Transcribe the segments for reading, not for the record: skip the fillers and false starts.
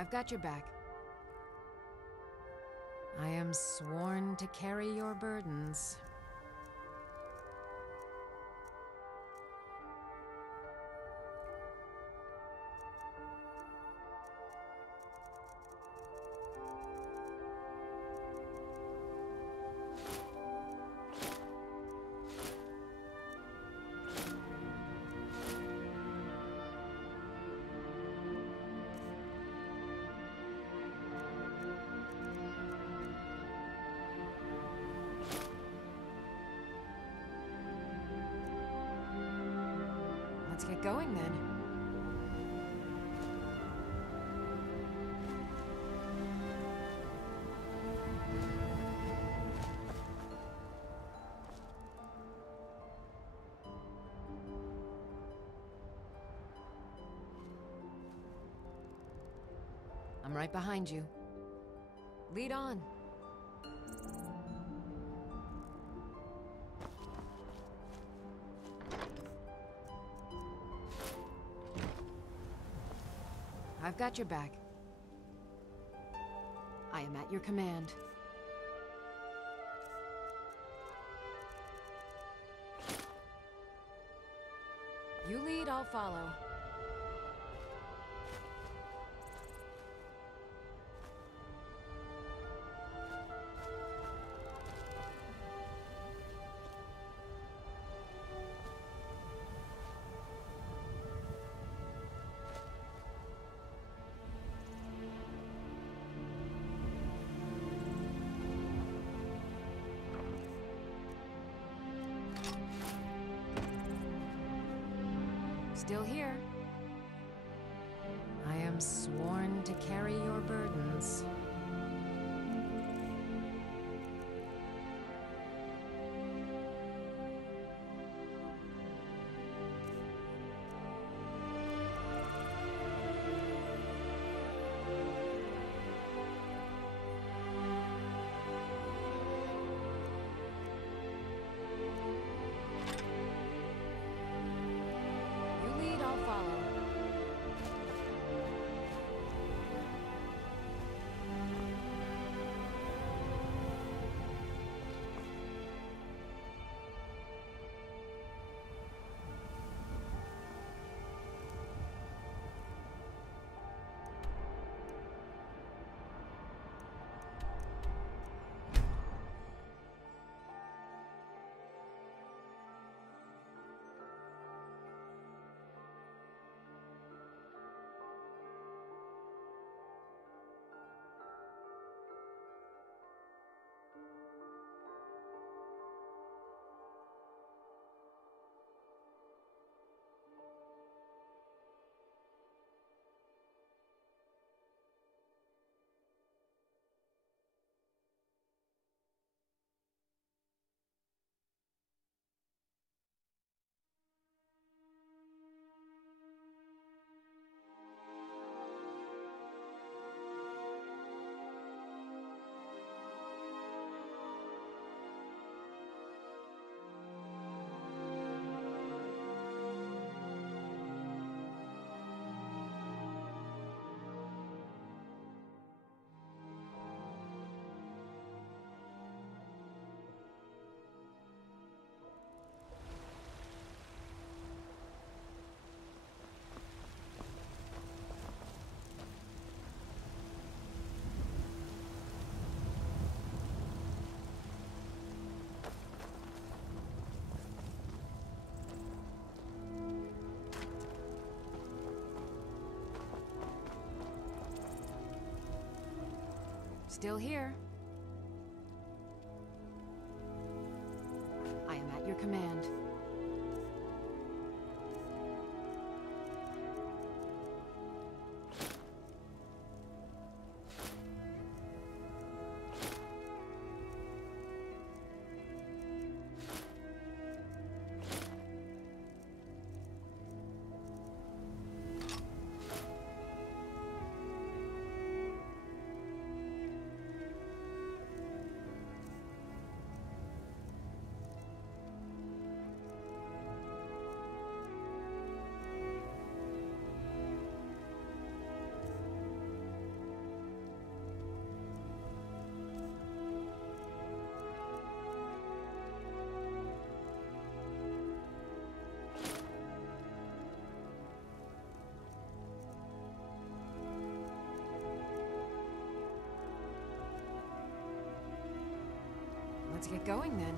I've got your back. I am sworn to carry your burdens. Let's get going then. I'm right behind you. Lead on. I've got your back. I am at your command. You lead, I'll follow. Still here. I am sworn to carry your burdens. Still here. I am at your command. get going then.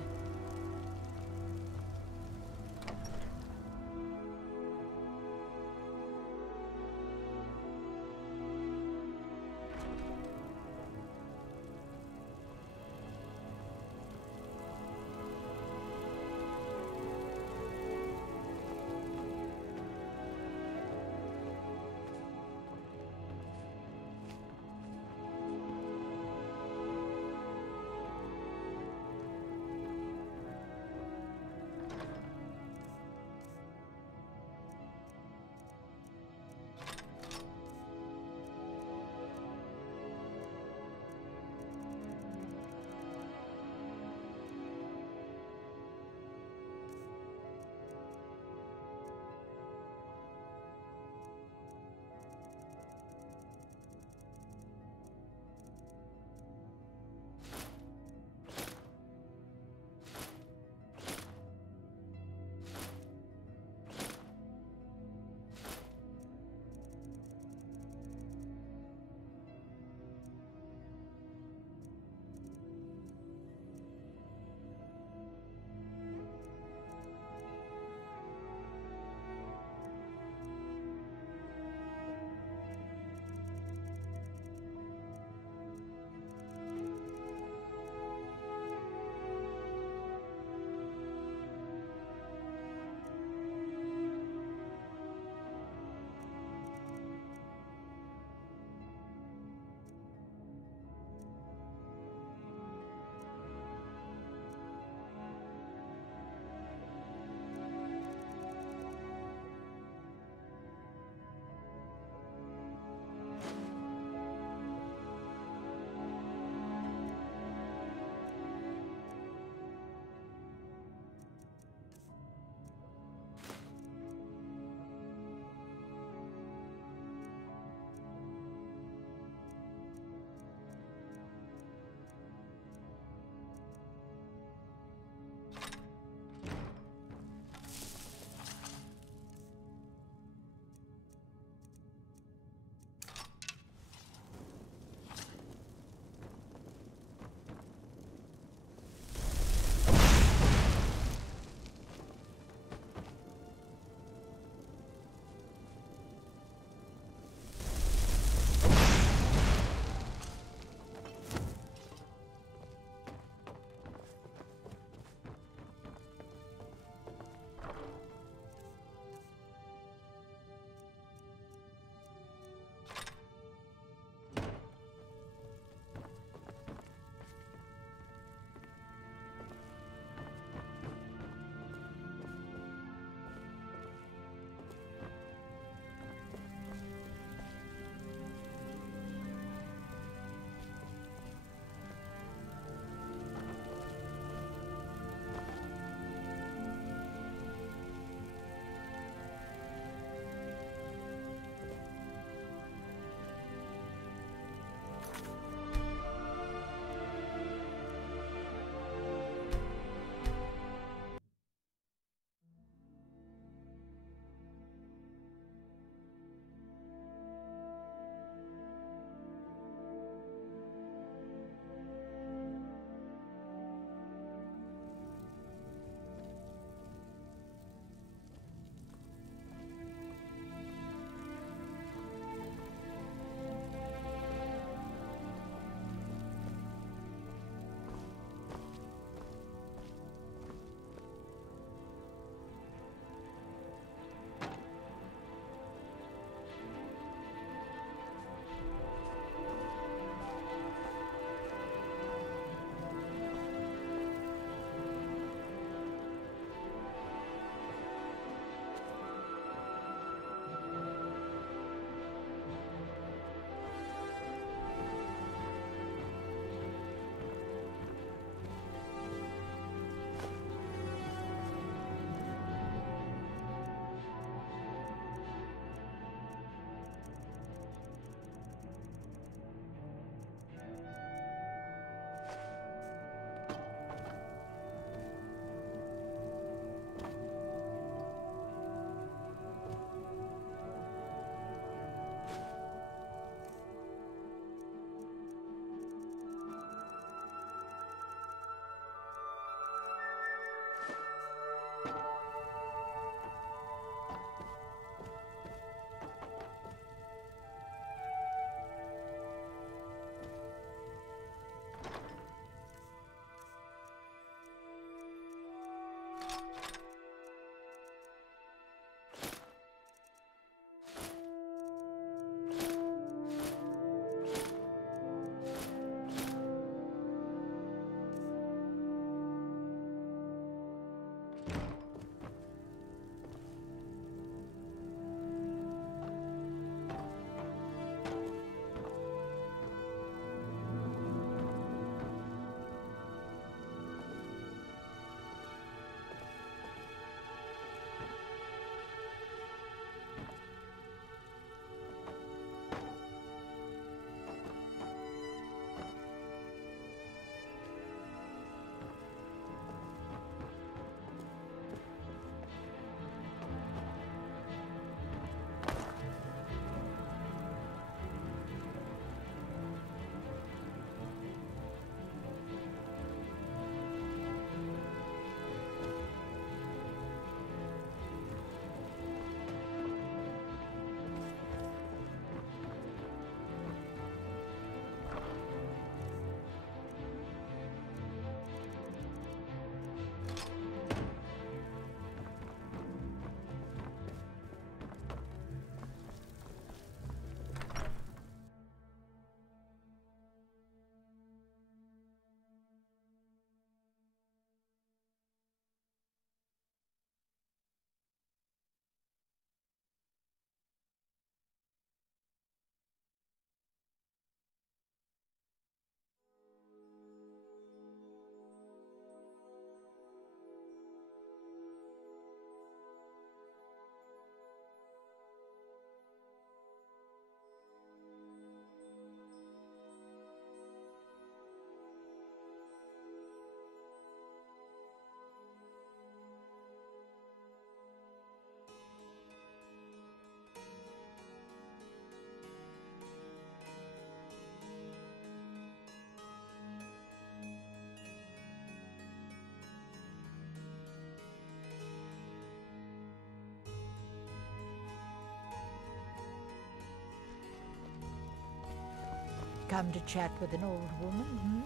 Come to chat with an old woman, hmm?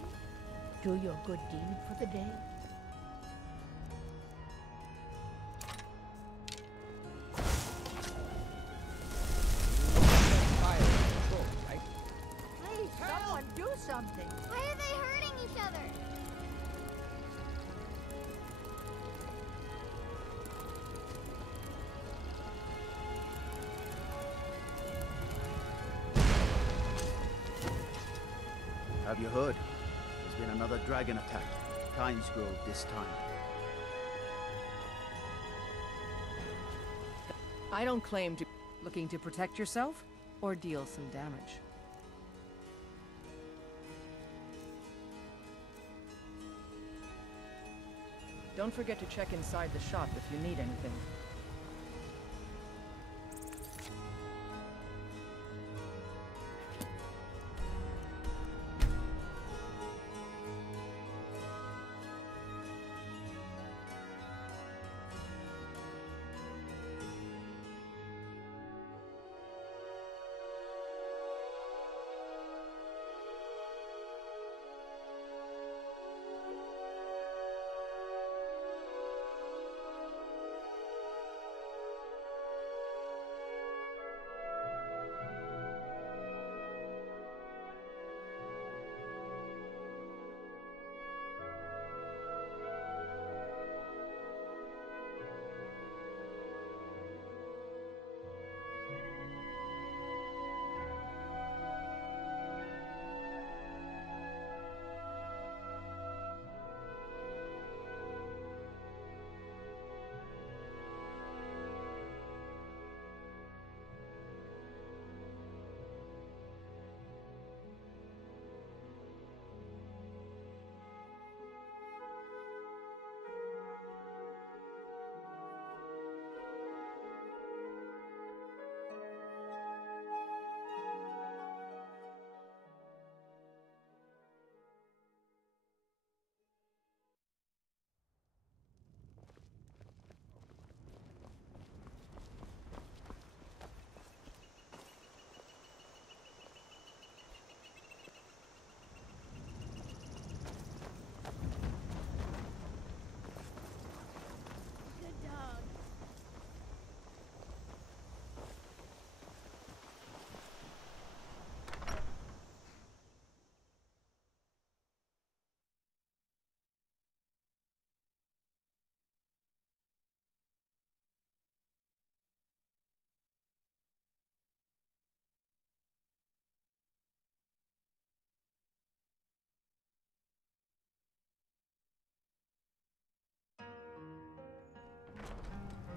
Do your good deed for the day. Please, someone do something. Why are they hurting each other? Have you heard? There's been another dragon attack. Times Grove this time. I don't claim to... Looking to protect yourself? Or deal some damage? Don't forget to check inside the shop if you need anything.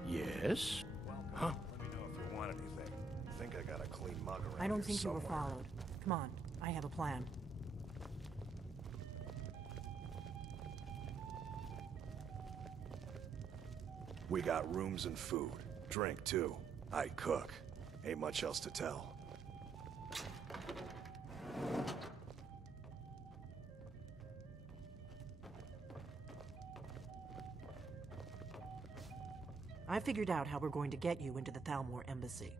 Yes? Huh? Let me know if you want anything. I think I got a clean mug around I don't here think you were somewhere. followed. Come on, I have a plan. We got rooms and food. Drink, too. I cook. Ain't much else to tell. I figured out how we're going to get you into the Thalmor embassy.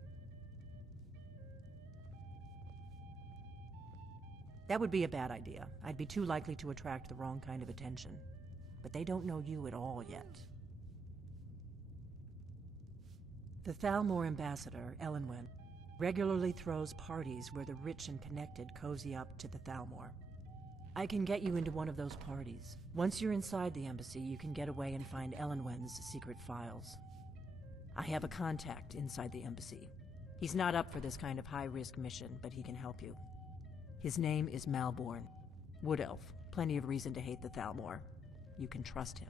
That would be a bad idea. I'd be too likely to attract the wrong kind of attention. But they don't know you at all yet. The Thalmor ambassador, Elenwen, regularly throws parties where the rich and connected cozy up to the Thalmor. I can get you into one of those parties. Once you're inside the embassy, you can get away and find Elenwen's secret files. I have a contact inside the embassy. He's not up for this kind of high-risk mission, but he can help you. His name is Malborn. Wood Elf. Plenty of reason to hate the Thalmor. You can trust him.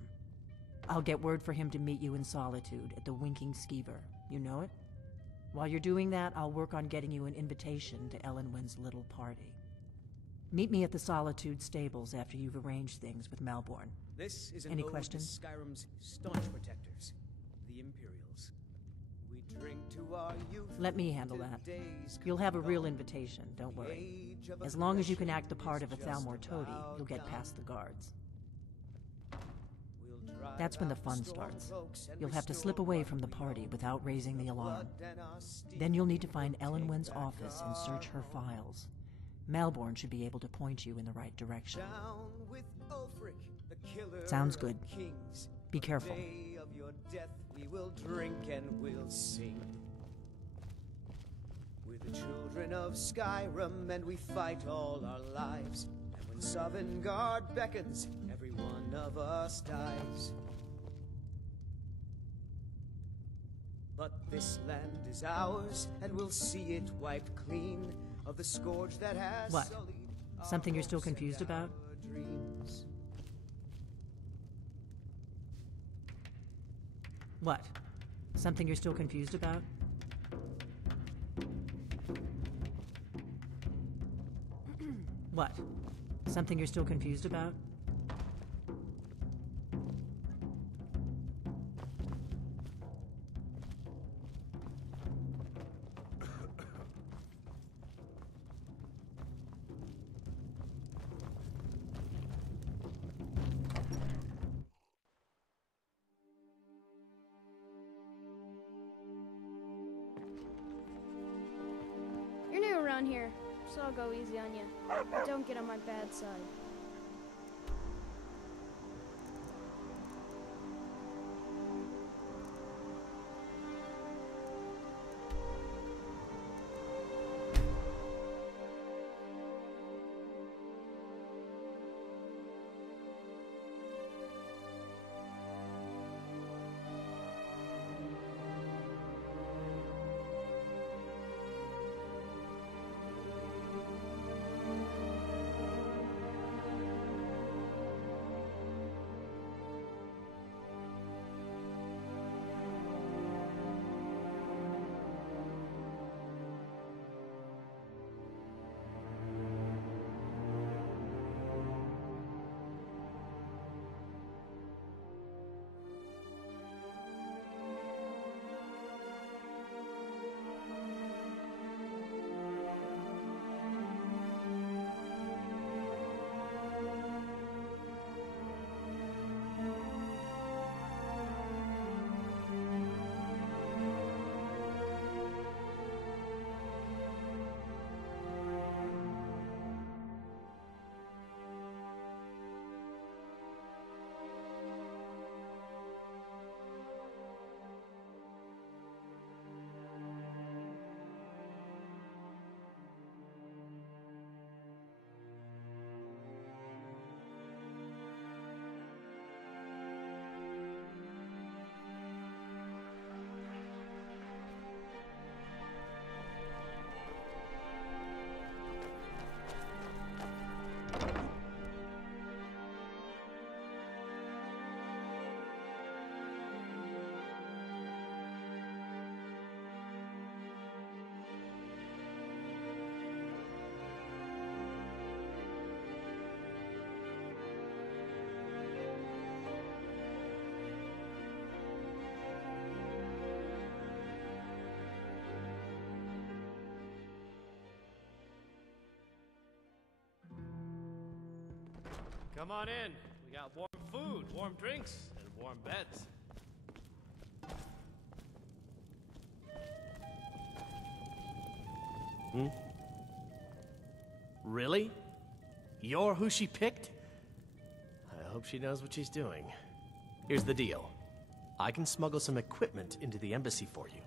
I'll get word for him to meet you in Solitude at the Winking Skeever. You know it? While you're doing that, I'll work on getting you an invitation to Elenwen's little party. Meet me at the Solitude stables after you've arranged things with Malborn. This is an Any ode questions? to Skyrim's staunch protectors, the Imperials. We drink to our youth. Let me handle that. You'll have a real invitation, don't worry. As long as you can act the part of a Thalmor toady, you'll get past the guards. That's when the fun starts. You'll have to slip away from the party without raising the alarm. Then you'll need to find Elenwen's office and search her files. Melbourne should be able to point you in the right direction. Down with Ulfric, the killer Sounds of good. Kings. Be careful. The day of your death we will drink and we'll sing. We're the children of Skyrim and we fight all our lives. And when Sovngarde beckons, every one of us dies. But this land is ours, and we'll see it wiped clean of the scourge that has What? sullied our Something you're still hopes and confused about? our dreams. What? Something you're still confused about? What? Something you're still confused about? You're new around here, so I'll go easy on you. But don't get on my bad side. Come on in. We got warm food, warm drinks, and warm beds. Really? You're who she picked? I hope she knows what she's doing. Here's the deal. I can smuggle some equipment into the embassy for you.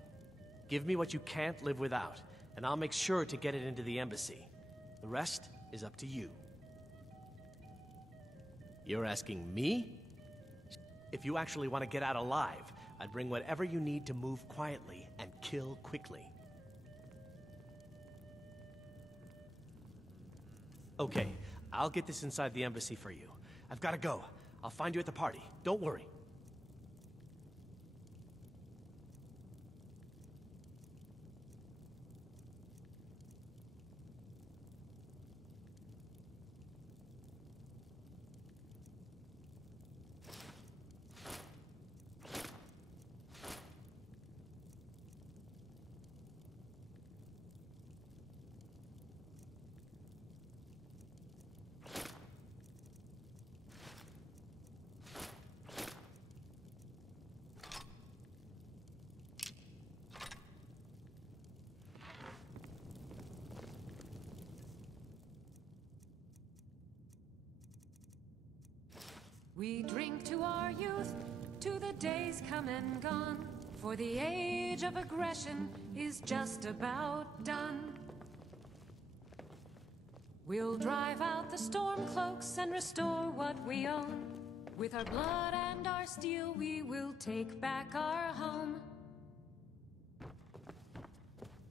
Give me what you can't live without, and I'll make sure to get it into the embassy. The rest is up to you. You're asking me? If you actually want to get out alive, I'd bring whatever you need to move quietly and kill quickly. Okay, I'll get this inside the embassy for you. I've got to go. I'll find you at the party. Don't worry. We drink to our youth, to the days come and gone, for the age of aggression is just about done. We'll drive out the storm cloaks and restore what we own. With our blood and our steel, we will take back our home.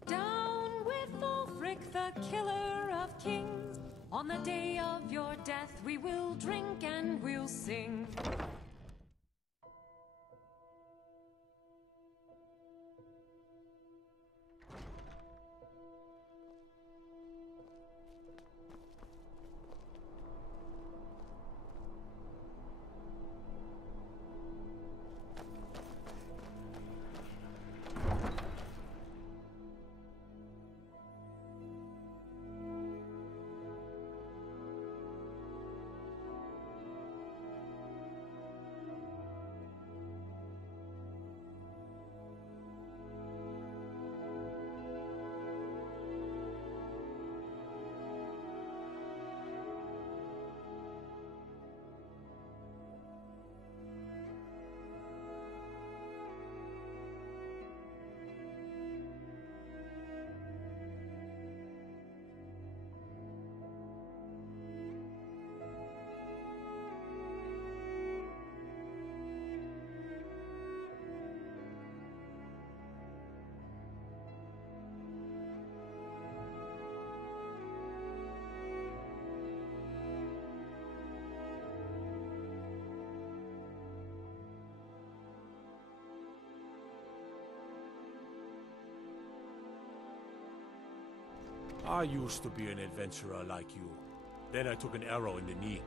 Down with Ulfric, the killer of kings. On the day of your death, we will drink and we'll sing. I used to be an adventurer like you. Then I took an arrow in the knee.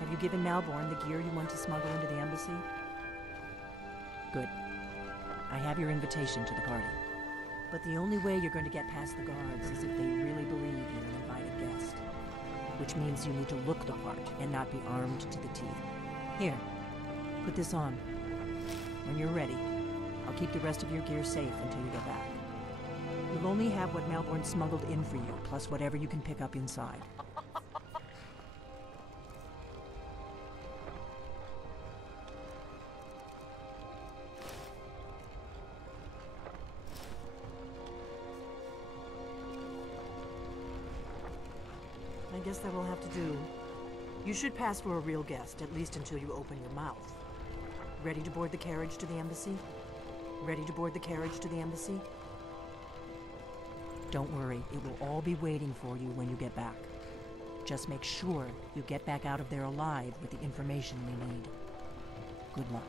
Have you given Malborn the gear you want to smuggle into the embassy? Good. I have your invitation to the party. But the only way you're going to get past the guards is if they really believe you're an invited guest. Which means you need to look the part and not be armed to the teeth. Here, put this on. When you're ready, I'll keep the rest of your gear safe until you get back. You'll only have what Malborn smuggled in for you, plus whatever you can pick up inside. I guess that will have to do. You should pass for a real guest, at least until you open your mouth. Ready to board the carriage to the embassy? Ready to board the carriage to the embassy? Don't worry, it will all be waiting for you when you get back. Just make sure you get back out of there alive with the information we need. Good luck.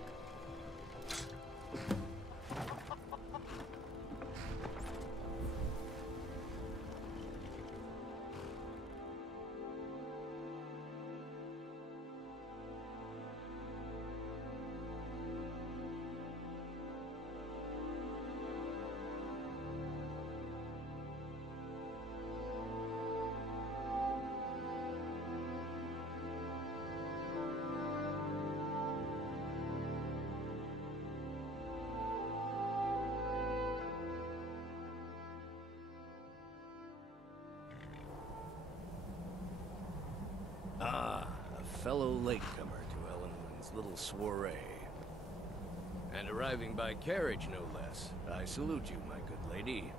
Ah, a fellow latecomer to Ellenwood's little soiree. And arriving by carriage, no less. I salute you, my good lady.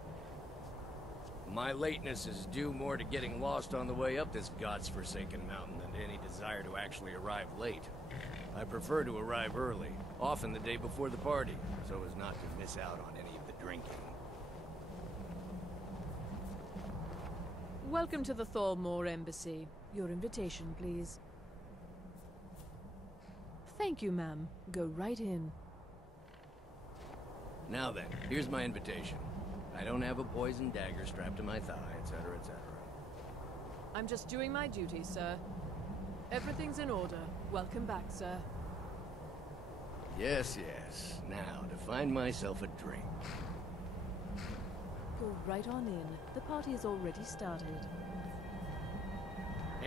My lateness is due more to getting lost on the way up this god's-forsaken mountain than to any desire to actually arrive late. I prefer to arrive early, often the day before the party, so as not to miss out on any of the drinking. Welcome to the Thalmor Embassy. Your invitation, please. Thank you, ma'am. Go right in. Now then, here's my invitation. I don't have a poison dagger strapped to my thigh, etc., etc. I'm just doing my duty, sir. Everything's in order. Welcome back, sir. Yes, yes. Now, to find myself a drink. Go right on in. The party has already started.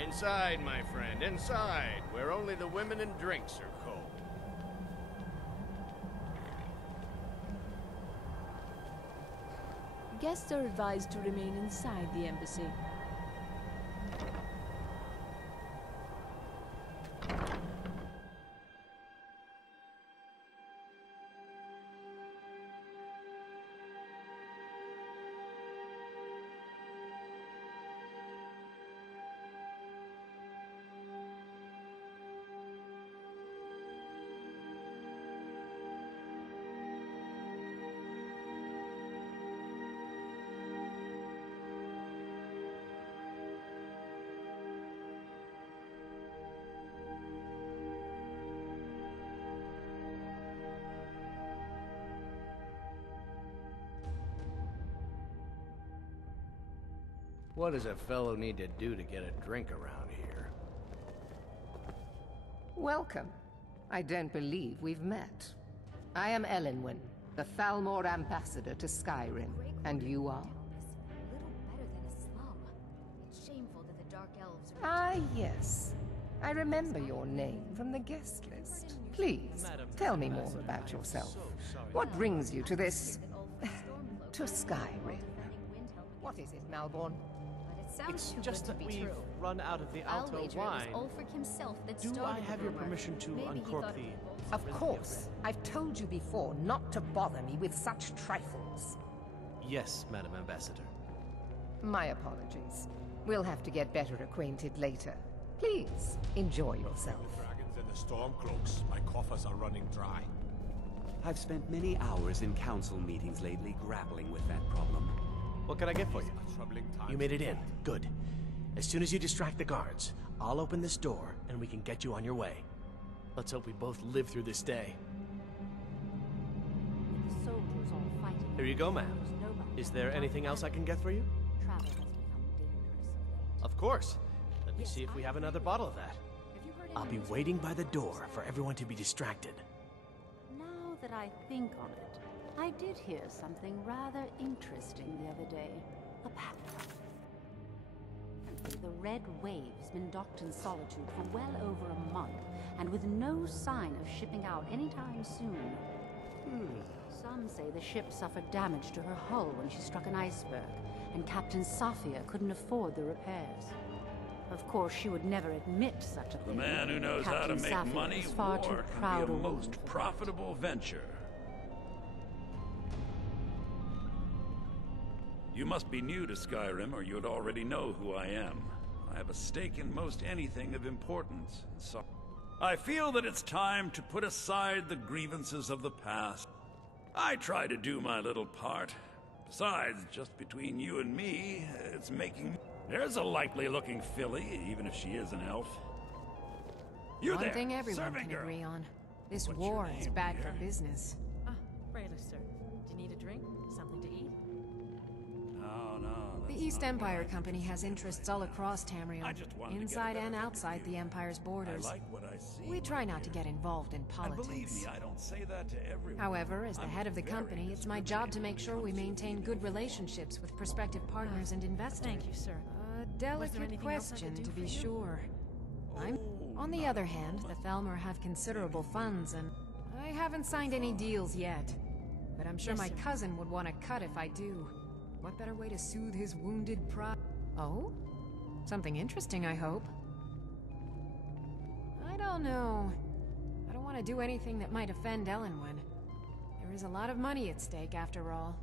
Inside, my friend, inside, where only the women and drinks are cold. Guests are advised to remain inside the embassy. What does a fellow need to do to get a drink around here? Welcome. I don't believe we've met. I am Elenwen, the Thalmor ambassador to Skyrim. And you are? Little better than a slum. It's shameful that the Dark Elves are... Ah, yes. I remember your name from the guest list. Please, tell me more about yourself. What brings you to this... to Skyrim? What is it, Malborn? It's just that we've run out of the Alto wine. Do I have your permission to uncork the... Of course. I've told you before not to bother me with such trifles. Yes, Madam Ambassador. My apologies. We'll have to get better acquainted later. Please, enjoy yourself. The dragons and the stormcloaks. My coffers are running dry. I've spent many hours in council meetings lately grappling with that problem. What can I get for you? You made it in. Good. As soon as you distract the guards, I'll open this door and we can get you on your way. Let's hope we both live through this day. With the soldiers all fighting... Here you go, ma'am. Is there anything else I can get for you? Travel has become dangerous. Of course. Let me see if we have another bottle of that. I'll be waiting by the door for everyone to be distracted. Now that I think on it, I did hear something rather interesting the other day. Apparently, the Red Wave's been docked in Solitude for well over a month, and with no sign of shipping out anytime soon. Some say the ship suffered damage to her hull when she struck an iceberg, and Captain Safia couldn't afford the repairs. Of course, she would never admit such a thing. The man who knows how to make money, far too war proud can a be a woman most for that. profitable venture. You must be new to Skyrim, or you'd already know who I am. I have a stake in most anything of importance, and so I feel that it's time to put aside the grievances of the past. I try to do my little part. Besides, just between you and me, it's making... There's a likely-looking filly, even if she is an elf. You there, One thing everyone serving can girl. agree on. This What's your war is name, bad dear? for business. Rayla, sir. Do you need a drink? Something to eat? No. The East Empire Company has interests all across Tamriel, wanted to inside get a and better outside the Empire's borders. I like what I see. We try not to get involved in And believe politics. me, I don't say that to everyone. However, as the I'm head of the very company, it's my job to make sure we maintain good relationships with prospective partners and investors. Thank you, sir. A delicate anything else I could question, do to for be you? sure. On the other hand, the Thalmor have considerable funds, and I haven't signed any deals yet. But I'm sure Yes, my sir. cousin would want to cut if I do. What better way to soothe his wounded pride? Oh? Something interesting, I hope. I don't know. I don't want to do anything that might offend Elenwen. There is a lot of money at stake, after all.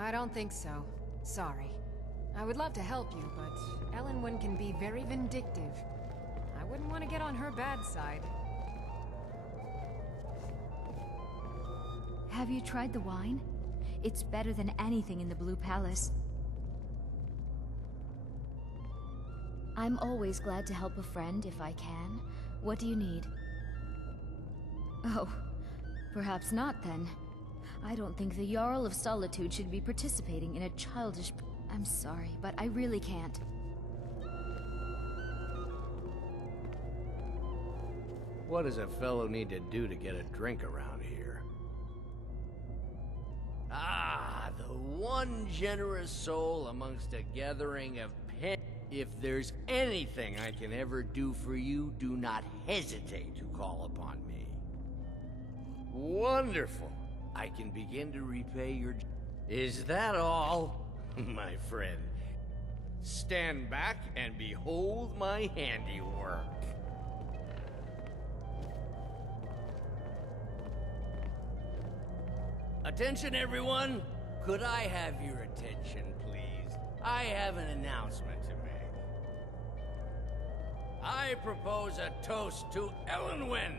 I don't think so. Sorry. I would love to help you, but Elenwen can be very vindictive. I wouldn't want to get on her bad side. Have you tried the wine? It's better than anything in the Blue Palace. I'm always glad to help a friend if I can. What do you need? Oh, perhaps not then. I don't think the Jarl of Solitude should be participating in a childish... I'm sorry, but I really can't. What does a fellow need to do to get a drink around here? Ah, the one generous soul amongst a gathering of pen. If there's anything I can ever do for you, do not hesitate to call upon me. Wonderful. I can begin to repay your... Is that all, my friend? Stand back and behold my handiwork. Attention, everyone! Could I have your attention, please? I have an announcement to make. I propose a toast to Elenwen,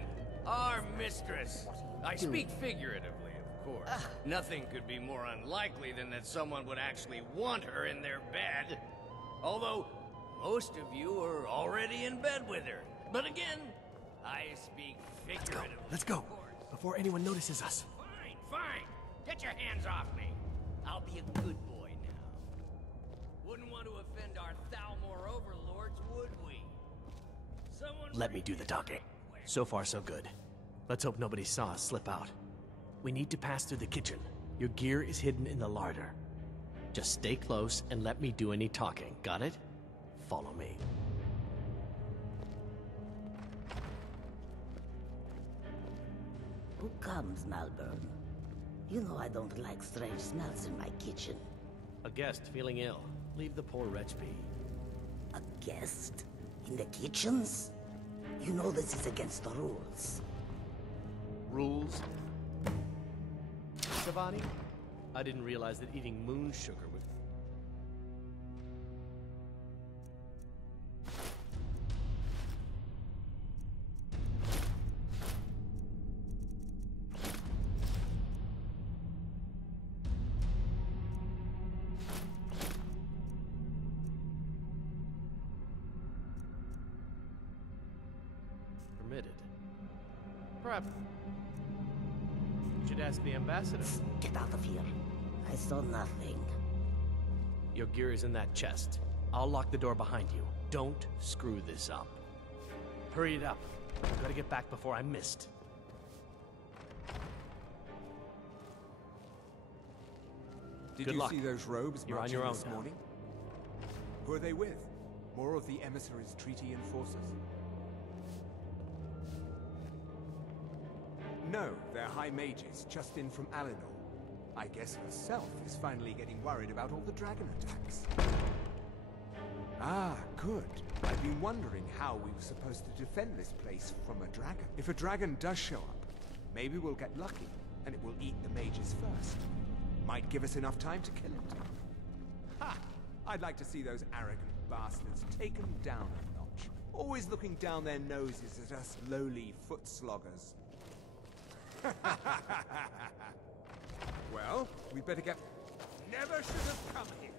our mistress. I speak figuratively, of course. Nothing could be more unlikely than that someone would actually want her in their bed. Although, most of you are already in bed with her. But again, I speak figuratively. Let's go, before anyone notices us. Fine, fine. Get your hands off me. I'll be a good boy now. Wouldn't want to offend our Thalmor overlords, would we? Someone... Let me do the talking. So far, so good. Let's hope nobody saw us slip out. We need to pass through the kitchen. Your gear is hidden in the larder. Just stay close and let me do any talking. Got it? Follow me. Who comes, Malburn? You know I don't like strange smells in my kitchen. A guest feeling ill. Leave the poor wretch be. A guest? In the kitchens? You know this is against the rules. Rules? Shivani? I didn't realize that eating moon sugar would... permitted. Perhaps... you should ask the ambassador. Get out of here. I saw nothing. Your gear is in that chest. I'll lock the door behind you. Don't screw this up. Hurry it up. I've got to get back before I'm missed. Did Good you luck. see those robes You're on marching your own this now. morning? Who are they with? More of the emissaries' treaty enforcers? No, they're high mages, just in from Alinor. I guess herself is finally getting worried about all the dragon attacks. Ah, good. I've been wondering how we were supposed to defend this place from a dragon. If a dragon does show up, maybe we'll get lucky, and it will eat the mages first. Might give us enough time to kill it. Ha! I'd like to see those arrogant bastards taken down a notch. Always looking down their noses at us lowly foot sloggers. Well, we better get... Never should have come here.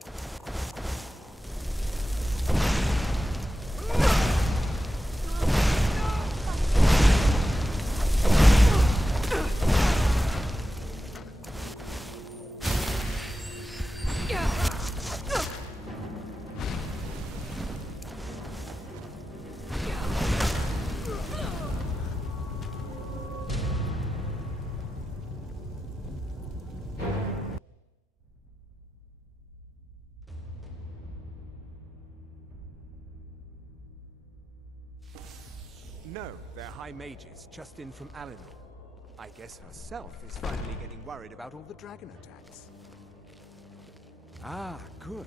No, they're high mages, just in from Alinor. I guess herself is finally getting worried about all the dragon attacks. Ah, good.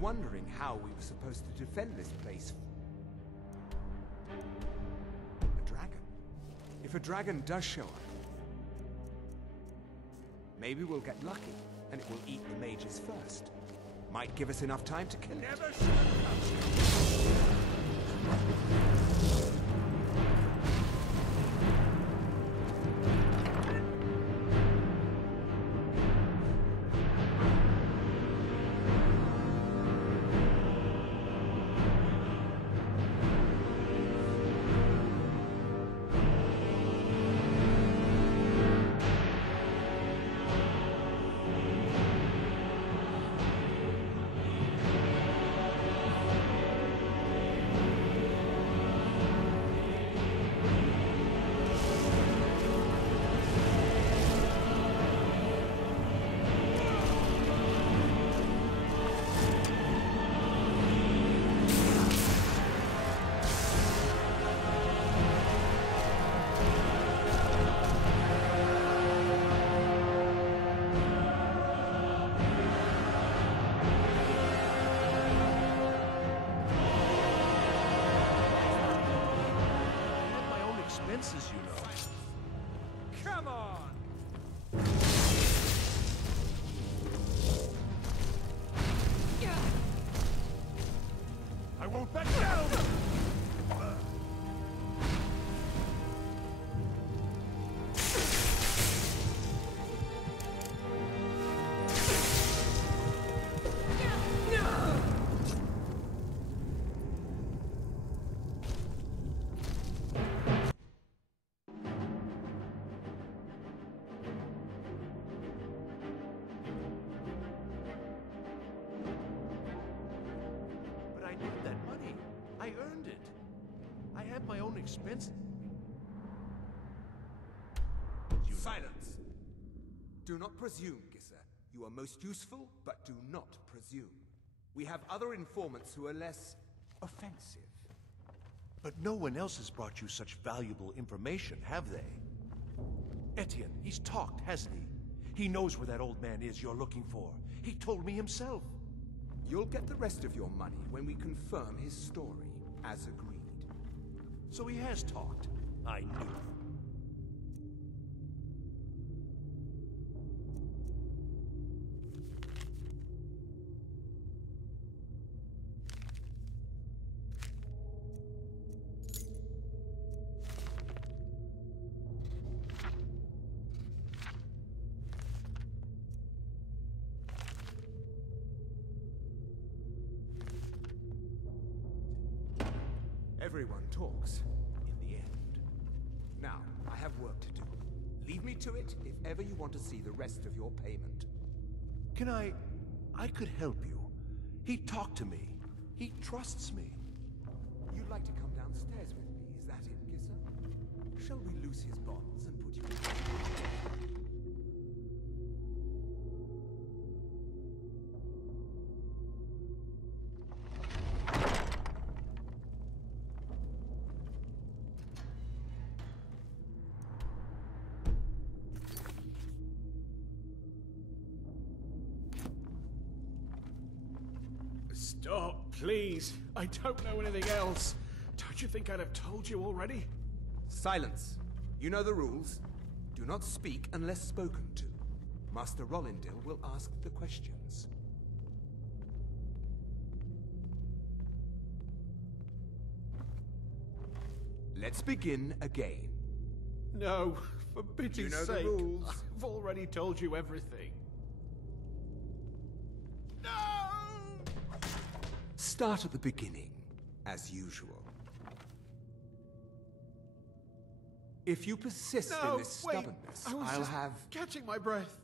Wondering how we were supposed to defend this place. A dragon. If a dragon does show up, maybe we'll get lucky, and it will eat the mages first. Might give us enough time to kill it. Never should have come. expenses, you know. Come on! I won't back down! But I need that money. I earned it. I have my own expenses. Silence! Do not presume, Gisser. You are most useful, but do not presume. We have other informants who are less offensive. But no one else has brought you such valuable information, have they? Etienne, he's talked, hasn't he? He knows where that old man is you're looking for. He told me himself. You'll get the rest of your money when we confirm his story, as agreed. So he has talked. I knew. Everyone talks, in the end. Now, I have work to do. Leave me to it if ever you want to see the rest of your payment. Can I could help you. He talked to me. He trusts me. You'd like to come downstairs with me, is that it, Gisser? Shall we loose his bonds and put you in? Stop, please. I don't know anything else. Don't you think I'd have told you already? Silence. You know the rules. Do not speak unless spoken to. Master Rollindil will ask the questions. Let's begin again. No, for pity's know the sake. rules. I've already told you everything. Start at the beginning, as usual. If you persist in this stubbornness, I was I'll just have... catching my breath.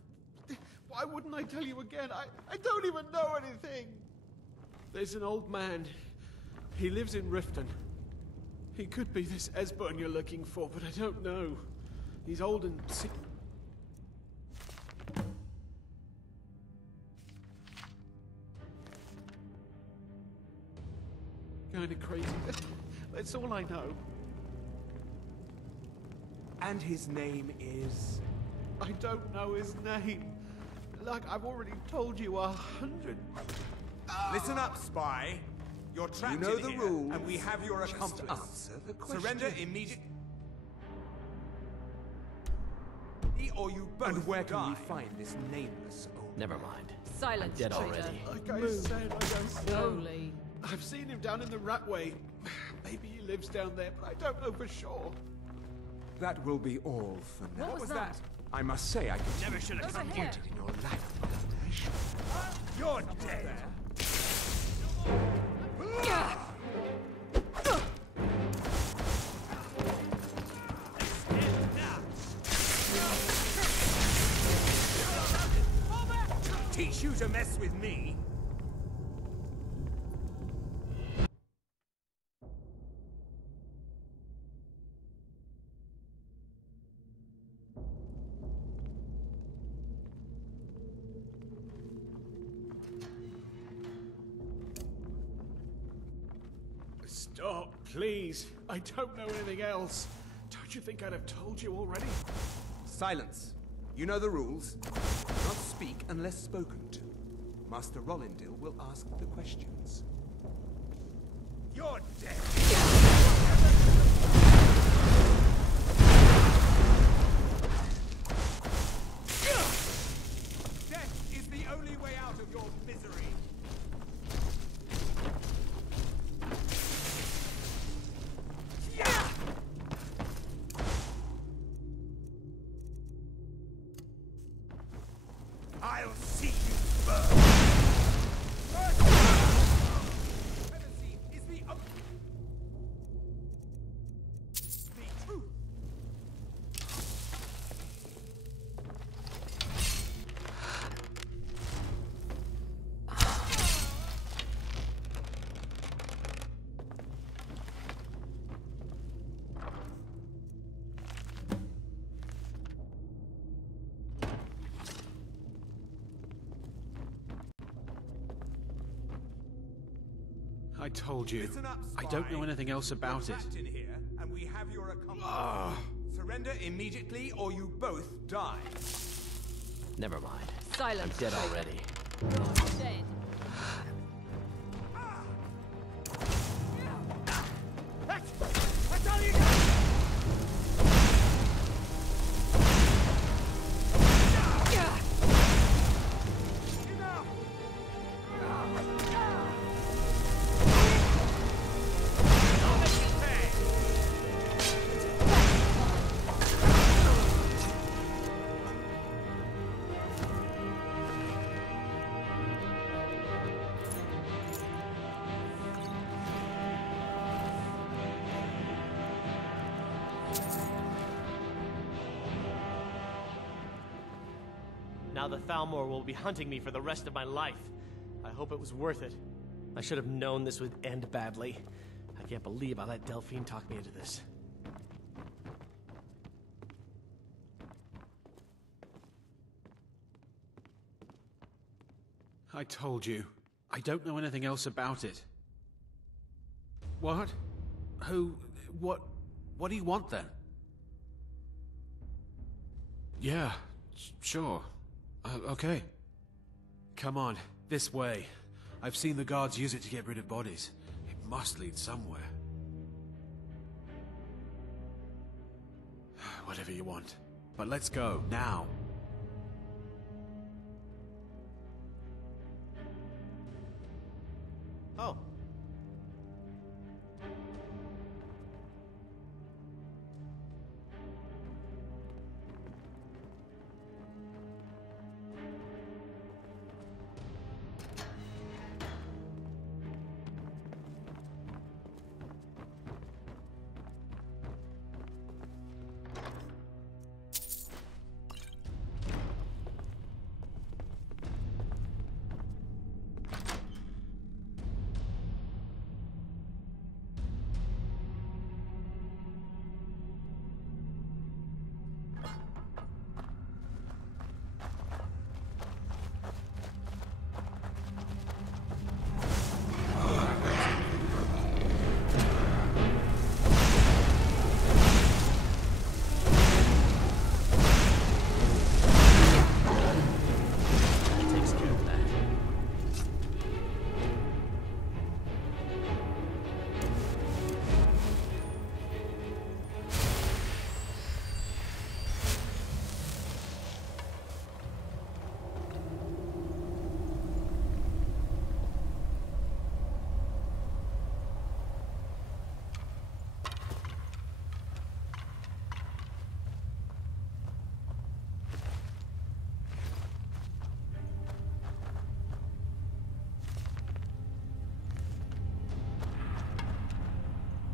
Why wouldn't I tell you again? I don't even know anything. There's an old man. He lives in Riften. He could be this Esbern you're looking for, but I don't know. He's old and sick. Kind of crazy. That's all I know. And his name is... I don't know his name. Like I've already told you 100. Listen up, spy. You're trapped You know in the here, rules. and we have your Just accomplice. answer the question. Surrender immediately, or you both And where die. can we find this nameless old Never mind. Silence, Dead traitor. already. Like I Move. said, I don't know. Slowly. I've seen him down in the Ratway. Maybe he lives down there, but I don't know for sure. That will be all for now. What was that? I must say I Never should have come here. in your life. You're dead. Teach you to mess with me? Stop, please. I don't know anything else. Don't you think I'd have told you already? Silence. You know the rules. Do not speak unless spoken to. Master Rollindil will ask the questions. You're dead! I'll see you burn! Heresy is the truth! I told you. I don't know anything else about it. In here, and we have your accomplice. Surrender immediately, or you both die. Never mind. Silence. I'm dead already. Dead. That's all you got! Now the Thalmor will be hunting me for the rest of my life. I hope it was worth it. I should have known this would end badly. I can't believe I let Delphine talk me into this. I told you. I don't know anything else about it. What? Who? What do you want then? Yeah, sure. Okay. Come on, this way. I've seen the guards use it to get rid of bodies. It must lead somewhere. Whatever you want. But let's go, now. Oh.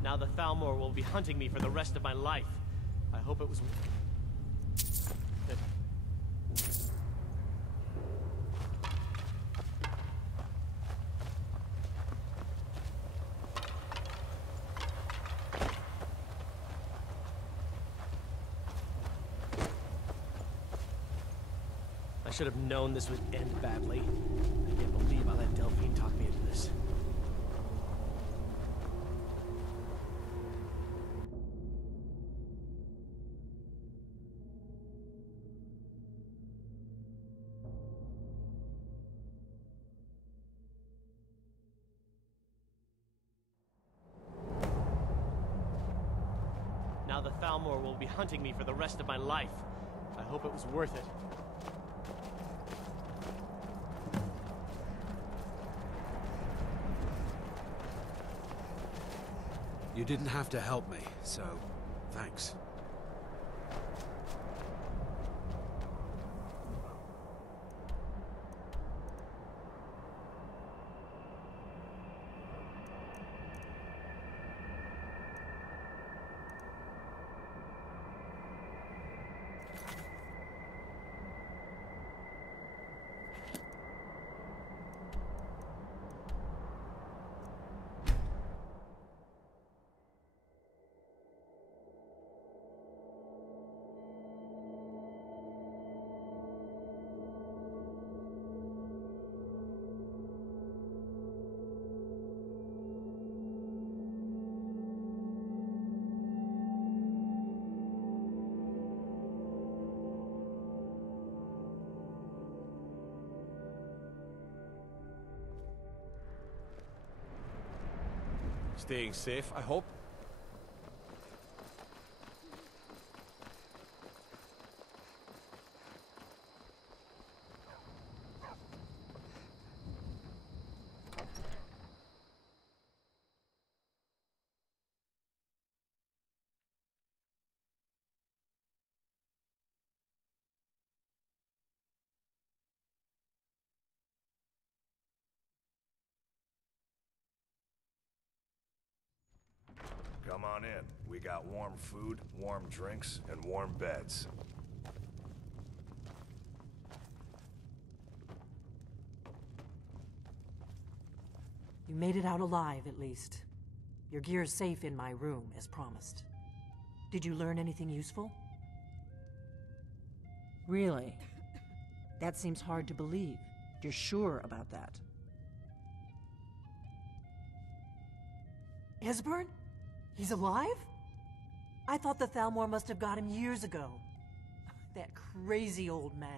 Now the Thalmor will be hunting me for the rest of my life. I hope it was... I should have known this would end badly. I can't believe I let Delphine talk me into this. Now the Thalmor will be hunting me for the rest of my life. I hope it was worth it. You didn't have to help me, so thanks. Staying safe, I hope? Come on in. We got warm food, warm drinks, and warm beds. You made it out alive, at least. Your gear's safe in my room, as promised. Did you learn anything useful? Really? That seems hard to believe. You're sure about that? Esbern? He's alive? I thought the Thalmor must have got him years ago. That crazy old man.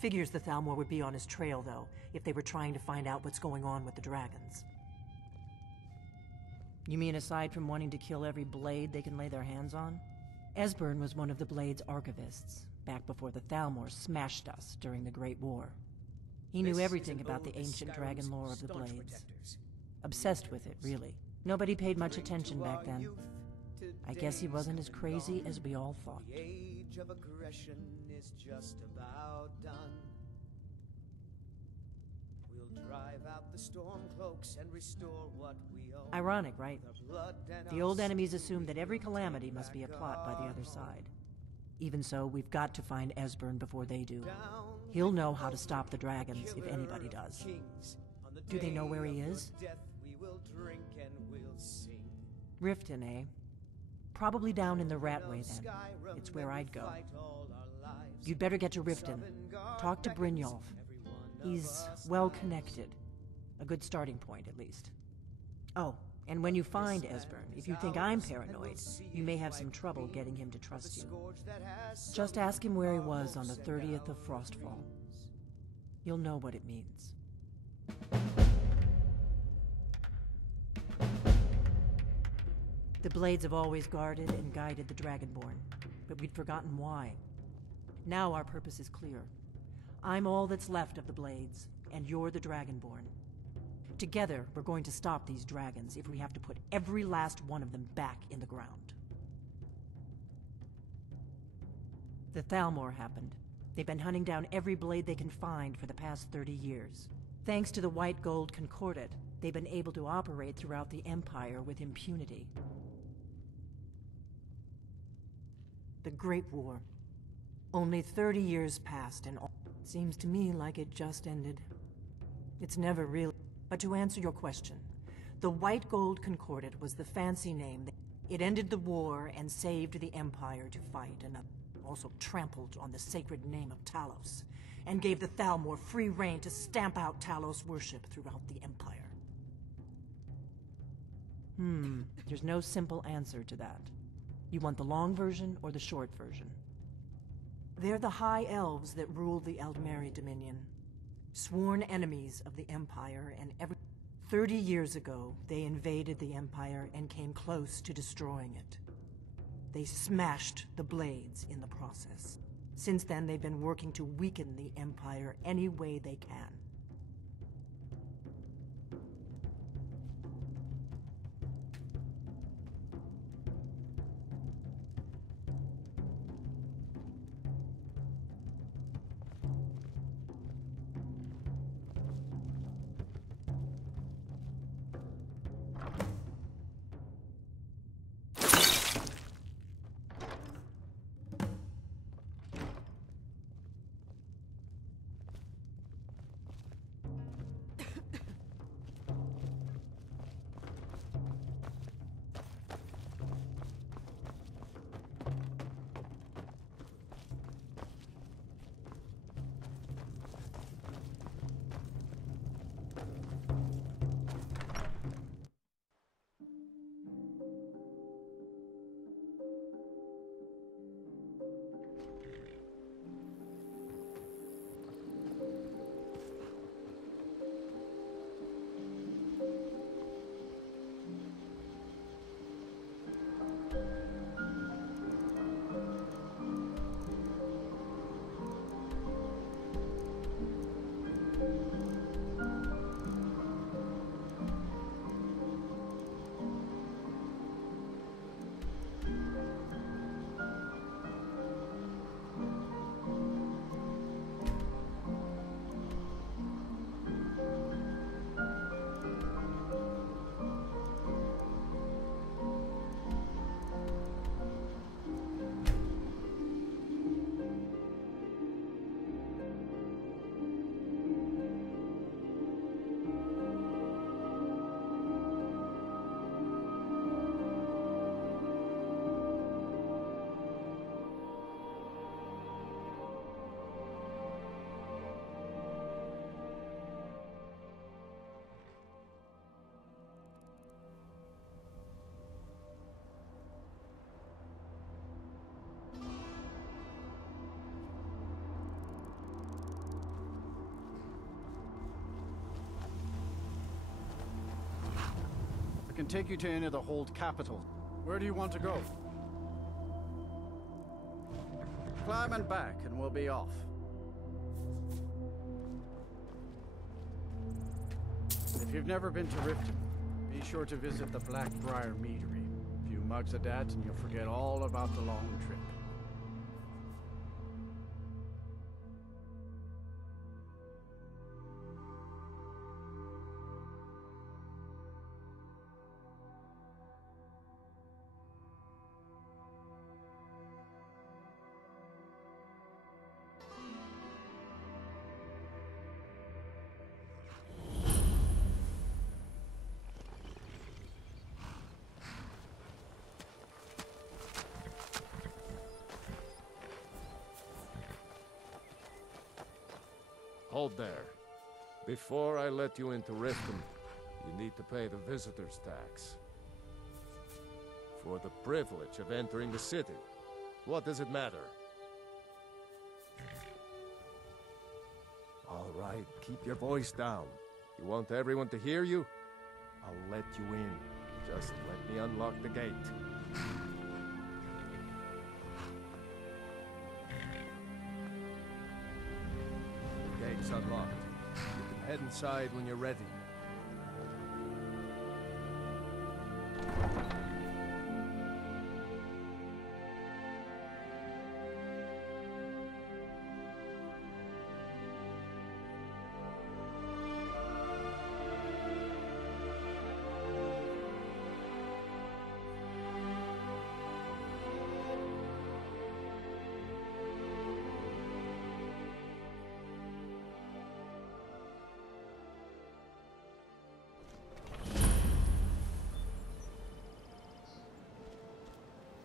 Figures the Thalmor would be on his trail, though, if they were trying to find out what's going on with the dragons. You mean aside from wanting to kill every blade they can lay their hands on? Esbern was one of the Blade's archivists, back before the Thalmor smashed us during the Great War. He knew everything about the ancient dragon lore of the Blades. Obsessed with it, really. Nobody paid much attention back then. I guess he wasn't as crazy as we all thought. The age of aggression is just about done. We'll drive out the storm cloaks and restore what we own. Ironic, right? The old enemies assumed that every calamity must be a plot by the other side. Even so, we've got to find Esbern before they do. He'll know how to stop the dragons if anybody does. Do they know where he is? Riften, eh? Probably down in the Ratway, then. It's where I'd go. You'd better get to Riften. Talk to Brynjolf. He's well-connected. A good starting point, at least. Oh, and when you find Esbern, if you think I'm paranoid, you may have some trouble getting him to trust you. Just ask him where he was on the 30th of Frostfall. You'll know what it means. The Blades have always guarded and guided the Dragonborn, but we'd forgotten why. Now our purpose is clear. I'm all that's left of the Blades, and you're the Dragonborn. Together, we're going to stop these dragons if we have to put every last one of them back in the ground. The Thalmor happened. They've been hunting down every blade they can find for the past 30 years. Thanks to the White Gold Concordat, they've been able to operate throughout the Empire with impunity. The Great War. Only 30 years passed and all. Seems to me like it just ended. It's never really. But to answer your question, the White Gold Concordat was the fancy name. It ended the war and saved the Empire to fight, and also trampled on the sacred name of Talos, and gave the Thalmor free rein to stamp out Talos worship throughout the Empire. There's no simple answer to that. You want the long version or the short version? They're the High Elves that rule the Eldmeri Dominion. Sworn enemies of the Empire, and 30 years ago, they invaded the Empire and came close to destroying it. They smashed the Blades in the process. Since then, they've been working to weaken the Empire any way they can. can take you to any of the hold capitals. Where do you want to go? Climb and back, and we'll be off. If you've never been to Riften, be sure to visit the Blackbriar Meadery. A few mugs of that, and you'll forget all about the long trip. Hold there. Before I let you into Riften, you need to pay the visitor's tax. For the privilege of entering the city. What does it matter? All right, keep your voice down. You want everyone to hear you? I'll let you in. Just let me unlock the gate. The gate's unlocked. You can head inside when you're ready.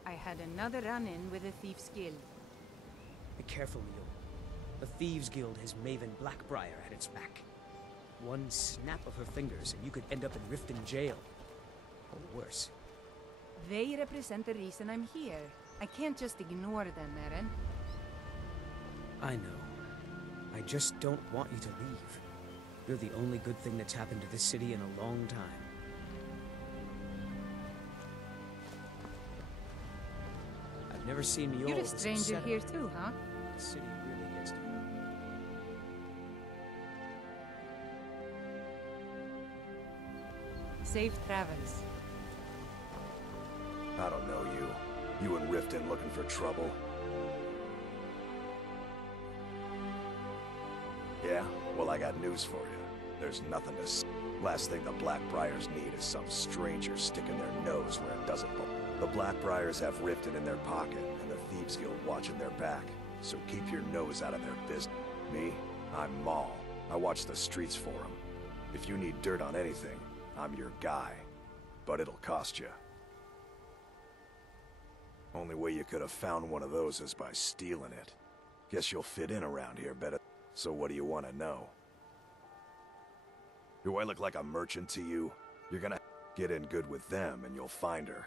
I had another run-in with the Thieves' Guild. Be careful, Mule. The Thieves Guild has Maven Blackbriar at its back. One snap of her fingers and you could end up in Riften jail. Or worse. They represent the reason I'm here. I can't just ignore them, Eren. I know. I just don't want you to leave. You're the only good thing that's happened to this city in a long time. I've never seen Mule You're a as stranger upset here about too, huh? The city really gets to her. Safe travels. I don't know you. You in Riften looking for trouble? Yeah? Well, I got news for you. There's nothing to see. Last thing the Blackbriars need is some stranger sticking their nose where it doesn't belong. The Blackbriars have Riften in their pocket, and the Thieves Guild watching their back. So keep your nose out of their business. Me? I'm Maul. I watch the streets for them. If you need dirt on anything, I'm your guy. But it'll cost you. Only way you could have found one of those is by stealing it. Guess you'll fit in around here better. So what do you want to know? Do I look like a merchant to you? You're gonna get in good with them and you'll find her.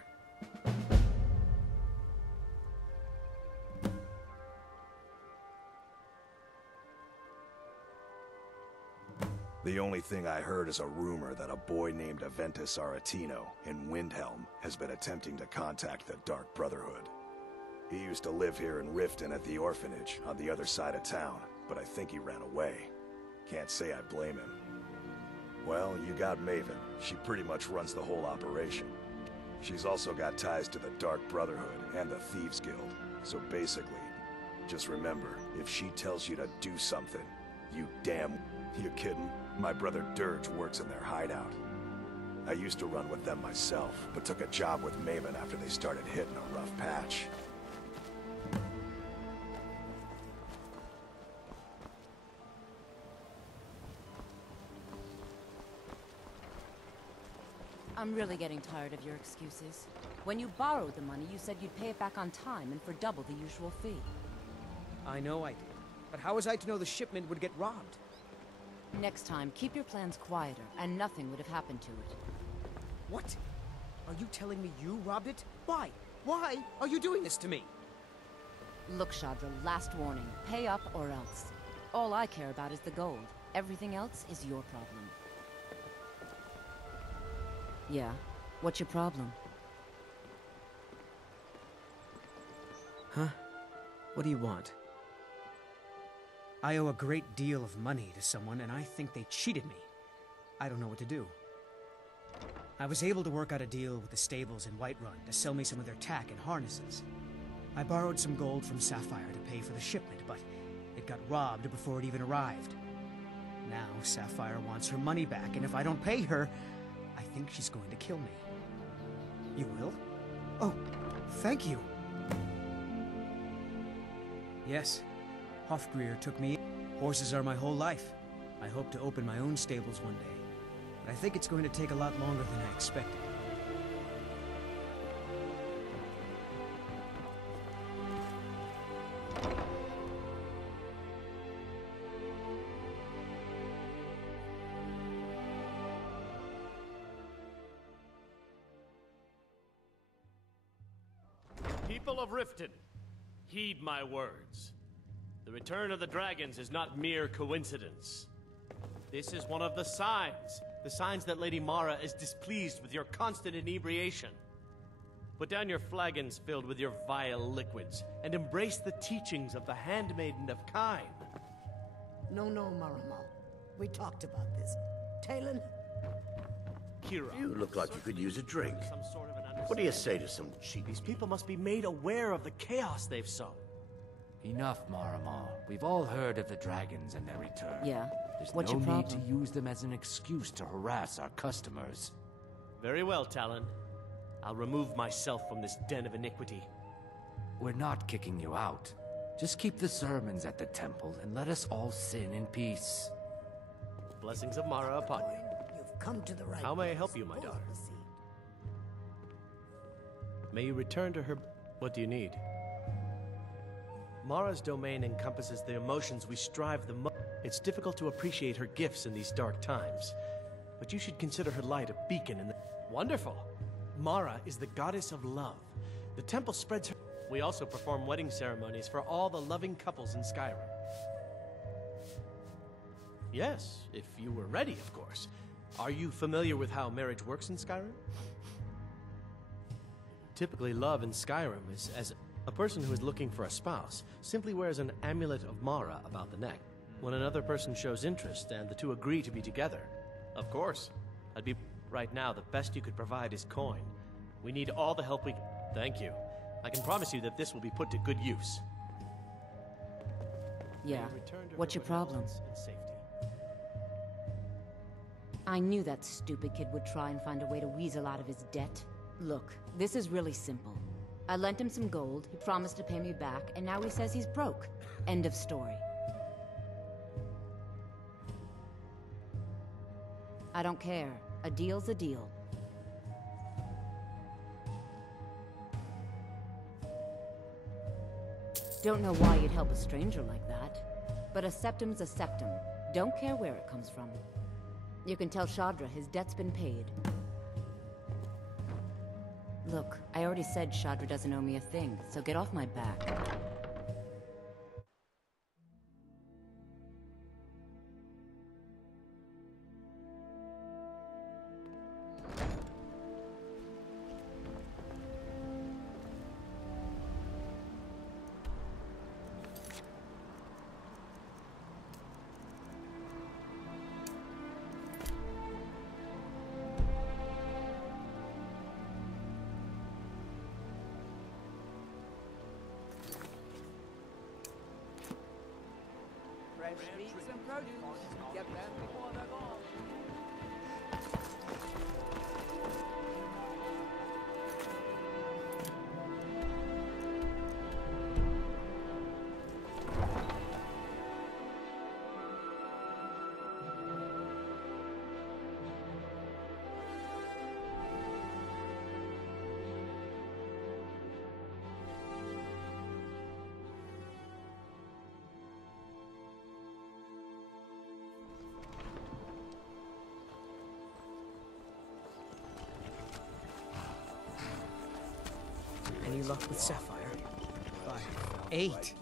The only thing I heard is a rumor that a boy named Aventus Aretino in Windhelm has been attempting to contact the Dark Brotherhood. He used to live here in Riften at the orphanage on the other side of town, but I think he ran away. Can't say I blame him. Well, you got Maven. She pretty much runs the whole operation. She's also got ties to the Dark Brotherhood and the Thieves Guild. So basically, just remember, if she tells you to do something, you damn... You kidding? My brother Dirge works in their hideout. I used to run with them myself, but took a job with Maven after they started hitting a rough patch. I'm really getting tired of your excuses. When you borrowed the money, you said you'd pay it back on time and for double the usual fee. I know I did. But how was I to know the shipment would get robbed? Next time, keep your plans quieter, and nothing would have happened to it. What? Are you telling me you robbed it? Why? Why are you doing this to me? Look, Shadra, last warning. Pay up or else. All I care about is the gold. Everything else is your problem. Yeah, What's your problem? Huh? What do you want? I owe a great deal of money to someone, and I think they cheated me. I don't know what to do. I was able to work out a deal with the stables in Whiterun to sell me some of their tack and harnesses. I borrowed some gold from Sapphire to pay for the shipment, but it got robbed before it even arrived. Now Sapphire wants her money back, and if I don't pay her, I think she's going to kill me. You will? Oh, thank you. Yes, Hofgreer took me. Horses are my whole life. I hope to open my own stables one day, but I think it's going to take a lot longer than I expected. People of Riften, heed my words. The return of the dragons is not mere coincidence. This is one of the signs that Lady Mara is displeased with your constant inebriation. Put down your flagons filled with your vile liquids, and embrace the teachings of the Handmaiden of Kine. No, Maramal. We talked about this. Talon? Kira. You look like you could use a drink. What do you say to some cheap? These people must be made aware of the chaos they've sown. Enough, Maramal. We've all heard of the dragons and their return. Yeah? There's What's no your need to problem? use them as an excuse to harass our customers. Very well, Talon. I'll remove myself from this den of iniquity. We're not kicking you out. Just keep the sermons at the temple and let us all sin in peace. Blessings of Mara upon you. You've come to the right How may I place. help you, my Pull daughter? up the seat. May you return to her... What do you need? Mara's domain encompasses the emotions we strive the most. It's difficult to appreciate her gifts in these dark times, but you should consider her light a beacon in the... Wonderful! Mara is the goddess of love. The temple spreads her... We also perform wedding ceremonies for all the loving couples in Skyrim. Yes, if you were ready, of course. Are you familiar with how marriage works in Skyrim? Typically, love in Skyrim is as a person who is looking for a spouse simply wears an amulet of Mara about the neck. When another person shows interest and the two agree to be together, of course, I'd be... Right now, the best you could provide is coin. We need all the help we can... Thank you. I can promise you that this will be put to good use. Yeah. What's your problem? In safety. I knew that stupid kid would try and find a way to weasel out of his debt. Look, this is really simple. I lent him some gold, he promised to pay me back, and now he says he's broke. End of story. I don't care. A deal's a deal. Don't know why you'd help a stranger like that, but a septum's a septum. Don't care where it comes from. You can tell Shadra his debt's been paid. Look, I already said Shadra doesn't owe me a thing, so get off my back. Fresh meats and produce. Get them before they're gone. Any luck with Sapphire? 5, 8.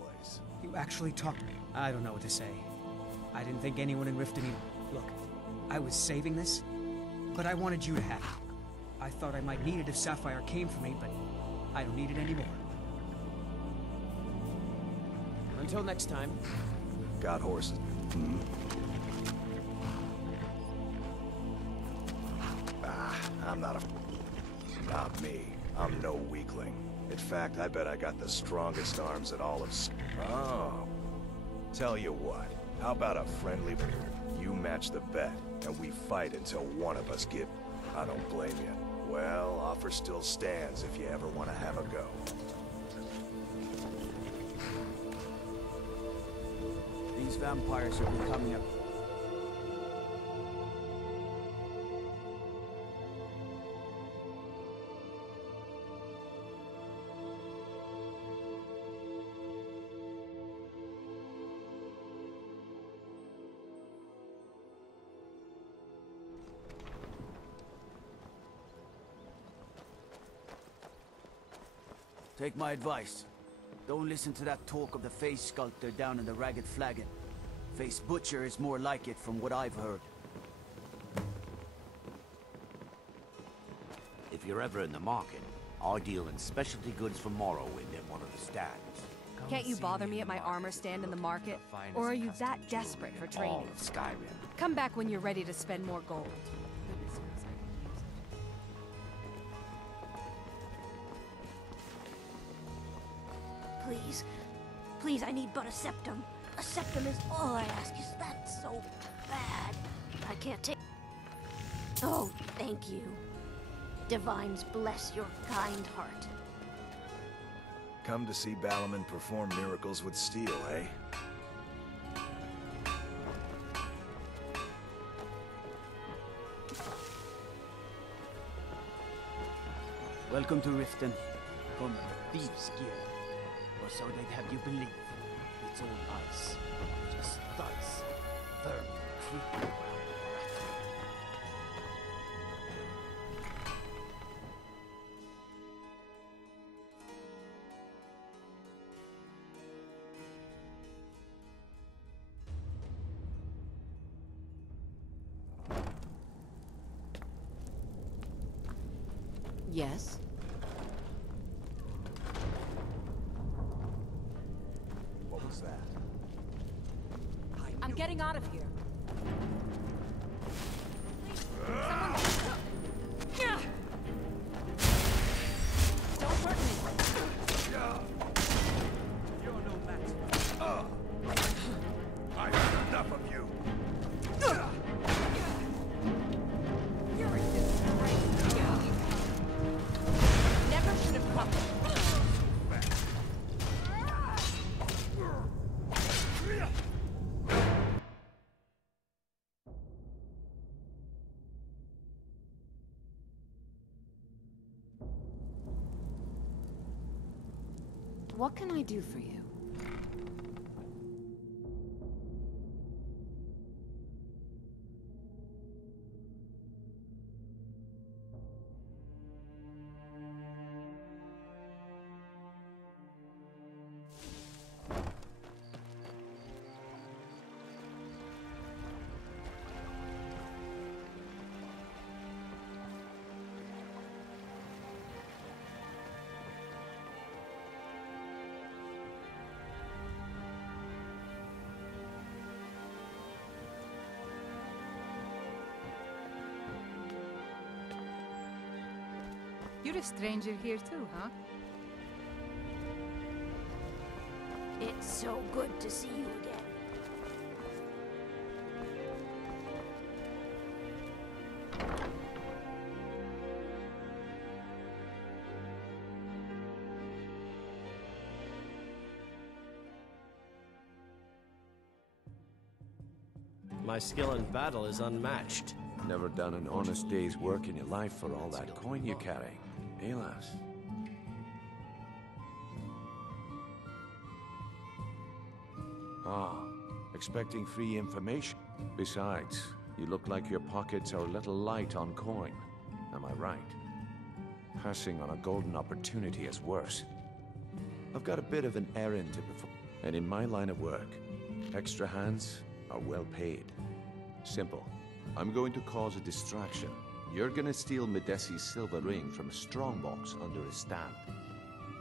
You actually talked. I don't know what to say. I didn't think anyone in Riften even... Look, I was saving this, but I wanted you to have it. I thought I might need it if Sapphire came for me, but I don't need it anymore. Until next time. Got horses. I'm not Not me. I'm no weakling. In fact, I bet I got the strongest arms in all of Oh. Tell you what, how about a friendly... You match the bet, and we fight until one of us give... I don't blame you. Well, offer still stands if you ever want to have a go. These vampires are becoming a... Take my advice. Don't listen to that talk of the face sculptor down in the Ragged Flagon. Face Butcher is more like it from what I've heard. If you're ever in the market, I deal in specialty goods from Morrowind at one of the stands. Can't you bother me at my armor stand in the market? Or are you that desperate for training? All of Skyrim. Come back when you're ready to spend more gold. Please. Please, I need but a septum. A septum is all I ask. Is that so bad? I can't take... Oh, thank you. Divines bless your kind heart. Come to see Balaman perform miracles with steel, eh? Welcome to Riften. From thieves' gear. Or so they'd have you believe. It's all ice. Just thuds. Vermin creeping around. Yes? What was that? I'm getting out of here. Don't hurt me. You're no match. I've had enough of you. Never should have come. What can I do for you? You're a stranger here too, huh? It's so good to see you again. My skill in battle is unmatched. Never done an honest day's work in your life for all that coin you carry. Alas. Ah, expecting free information. Besides, you look like your pockets are a little light on coin. Am I right? Passing on a golden opportunity is worse. I've got a bit of an errand to perform, and in my line of work, extra hands are well paid. Simple. I'm going to cause a distraction. You're gonna steal Medesi's silver ring from a strongbox under his stand.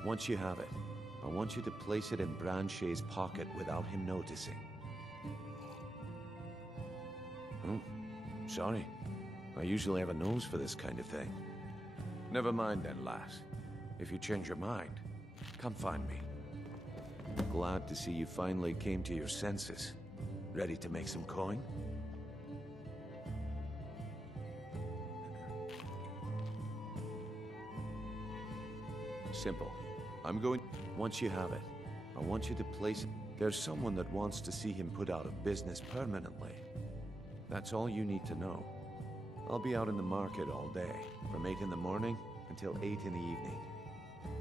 Once you have it, I want you to place it in Branche's pocket without him noticing. Oh, sorry. I usually have a nose for this kind of thing. Never mind then, lass. If you change your mind, come find me. Glad to see you finally came to your senses. Ready to make some coin? Simple. I'm going... Once you have it, I want you to place it... There's someone that wants to see him put out of business permanently. That's all you need to know. I'll be out in the market all day, from 8 in the morning until 8 in the evening.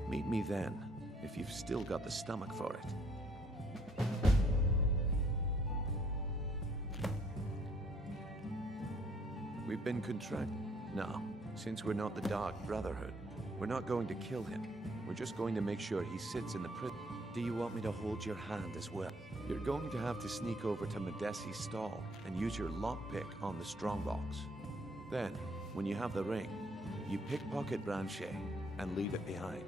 Meet me then, if you've still got the stomach for it. We've been No, since we're not the Dark Brotherhood, we're not going to kill him. We're just going to make sure he sits in the prison. Do you want me to hold your hand as well? You're going to have to sneak over to Medesi's stall and use your lockpick on the strongbox. Then, when you have the ring, you pickpocket Branche and leave it behind.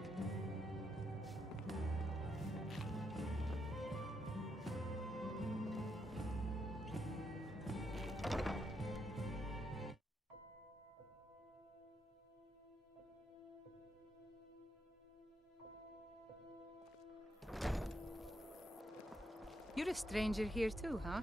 You're a stranger here too, huh?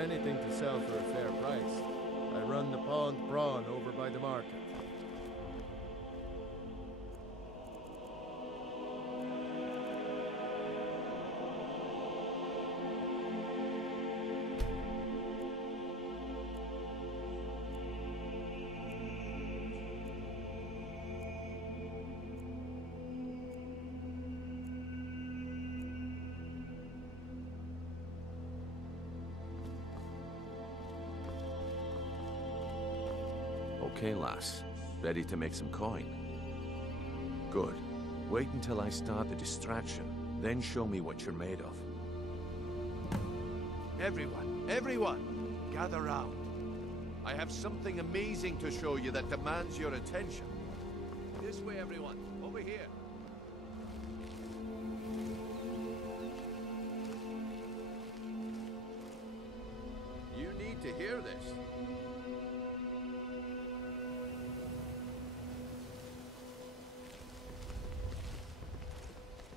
anything to sell for a fair price. I run the pond prawn over by the market. Okay, lass. Ready to make some coin? Good. Wait until I start the distraction, then show me what you're made of. Everyone, gather round. I have something amazing to show you that demands your attention. This way, everyone. Over here. You need to hear this.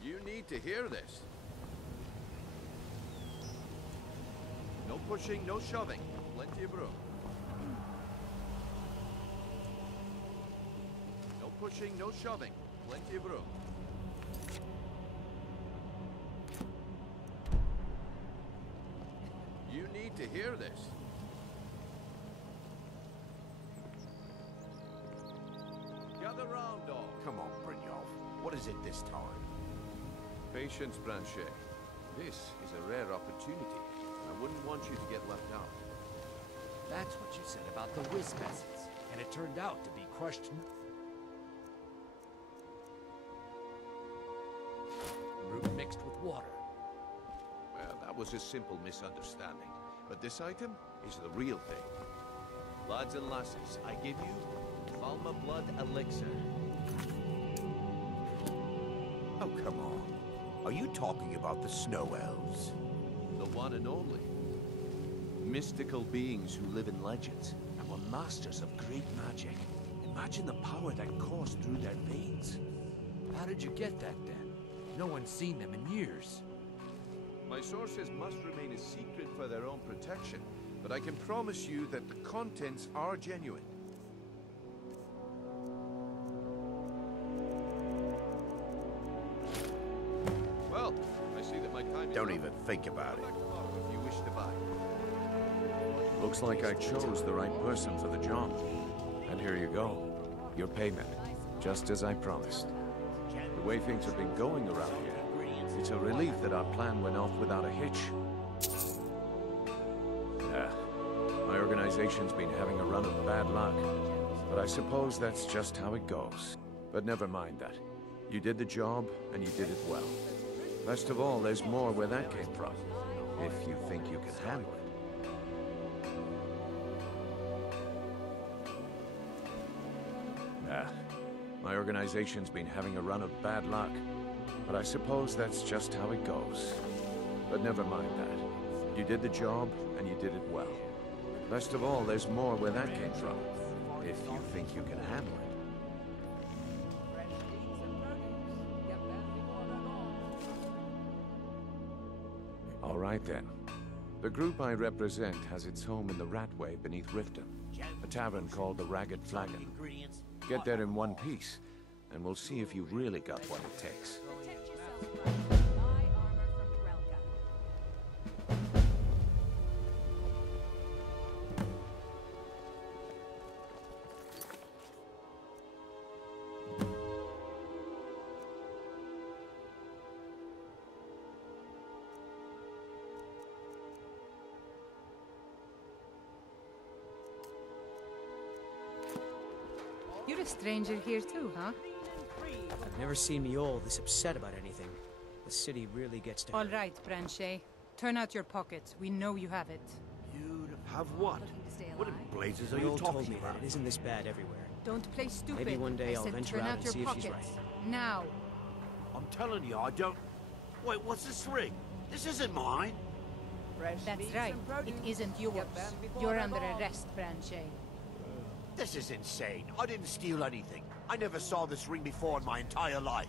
You need to hear this. No pushing, no shoving. Plenty of room. No pushing, no shoving. Plenty of room. You need to hear this. Gather round, all. Come on, Brynjolf. What is it this time? Patience, Blanchet. This is a rare opportunity. I wouldn't want you to get left out. That's what you said about the whiz peasants, and it turned out to be crushed root mixed with water. Well, that was a simple misunderstanding. But this item is the real thing. Lads and lasses, I give you Falma Blood Elixir. Oh, come on. Are you talking about the snow elves? The one and only. Mystical beings who live in legends and were masters of great magic. Imagine the power that coursed through their veins. How did you get that, then? No one's seen them in years. My sources must remain a secret for their own protection, but I can promise you that the contents are genuine. Well, I see that my time is Don't up. even think about it. If you wish to buy. Looks like I chose the right person for the job. And here you go. Your payment. Just as I promised. The way things have been going around here, it's a relief that our plan went off without a hitch. My organization's been having a run of bad luck. But I suppose that's just how it goes. But never mind that. You did the job, and you did it well. Best of all, there's more where that came from. If you think you can handle it. My organization's been having a run of bad luck. But I suppose that's just how it goes. But never mind that. You did the job, and you did it well. Best of all, there's more where that came from. If you think you can handle it. All right then. The group I represent has its home in the Ratway beneath Riften, a tavern called the Ragged Flagon. Get there in one piece, and we'll see if you've really got what it takes. You're a stranger here too, huh? I've never seen Mjol this upset about anything. The city really gets to her. All right, Branchet. Turn out your pockets. We know you have it. You have what? What in blazes are you Mjol told talking me about? that it isn't this bad everywhere. Don't play stupid. Maybe one day I I'll said venture turn out out and your see if she's pockets. right. Now. I'm telling you, I don't... Wait, what's this ring? This isn't mine. That's right. It isn't yours. You're under arrest, Branchet. This is insane. I didn't steal anything. I never saw this ring before in my entire life.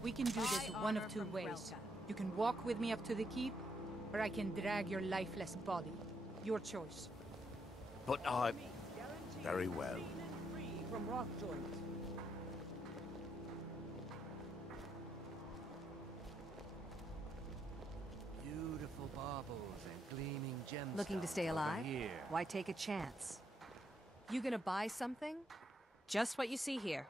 We can do this one of two ways. You can walk with me up to the keep, or I can drag your lifeless body. Your choice. But I... Very well. From rock joint. Beautiful baubles and gleaming gemstones. Looking to stay over alive? here. Why take a chance? You gonna buy something? Just what you see here.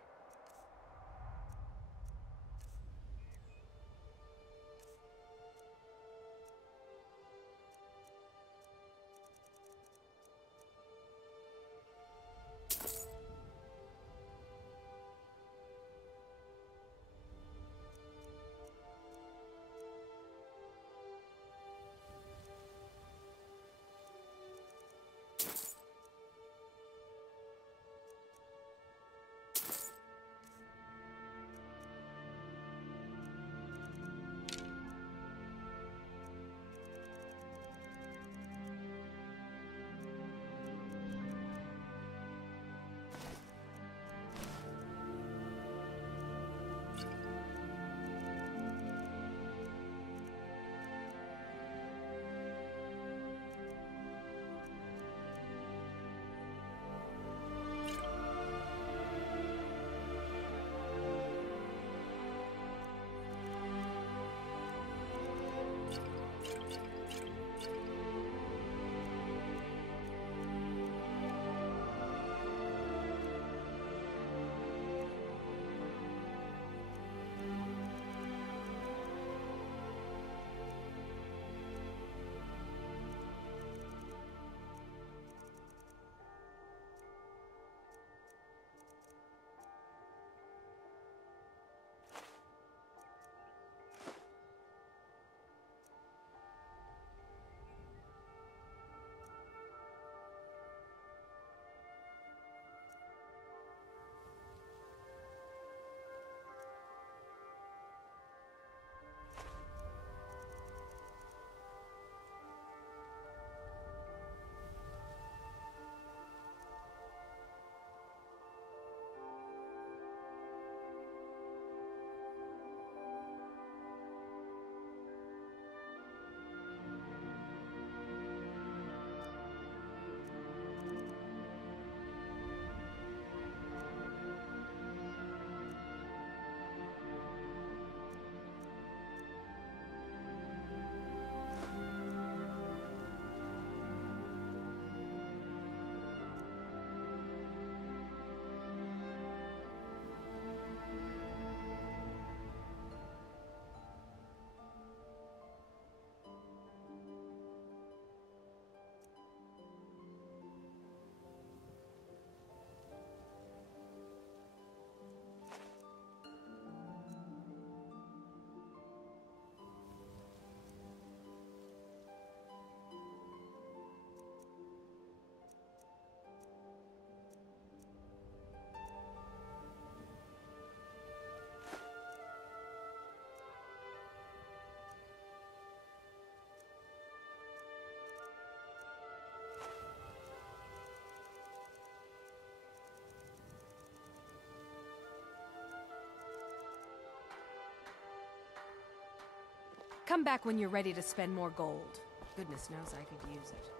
Come back when you're ready to spend more gold. Goodness knows I could use it.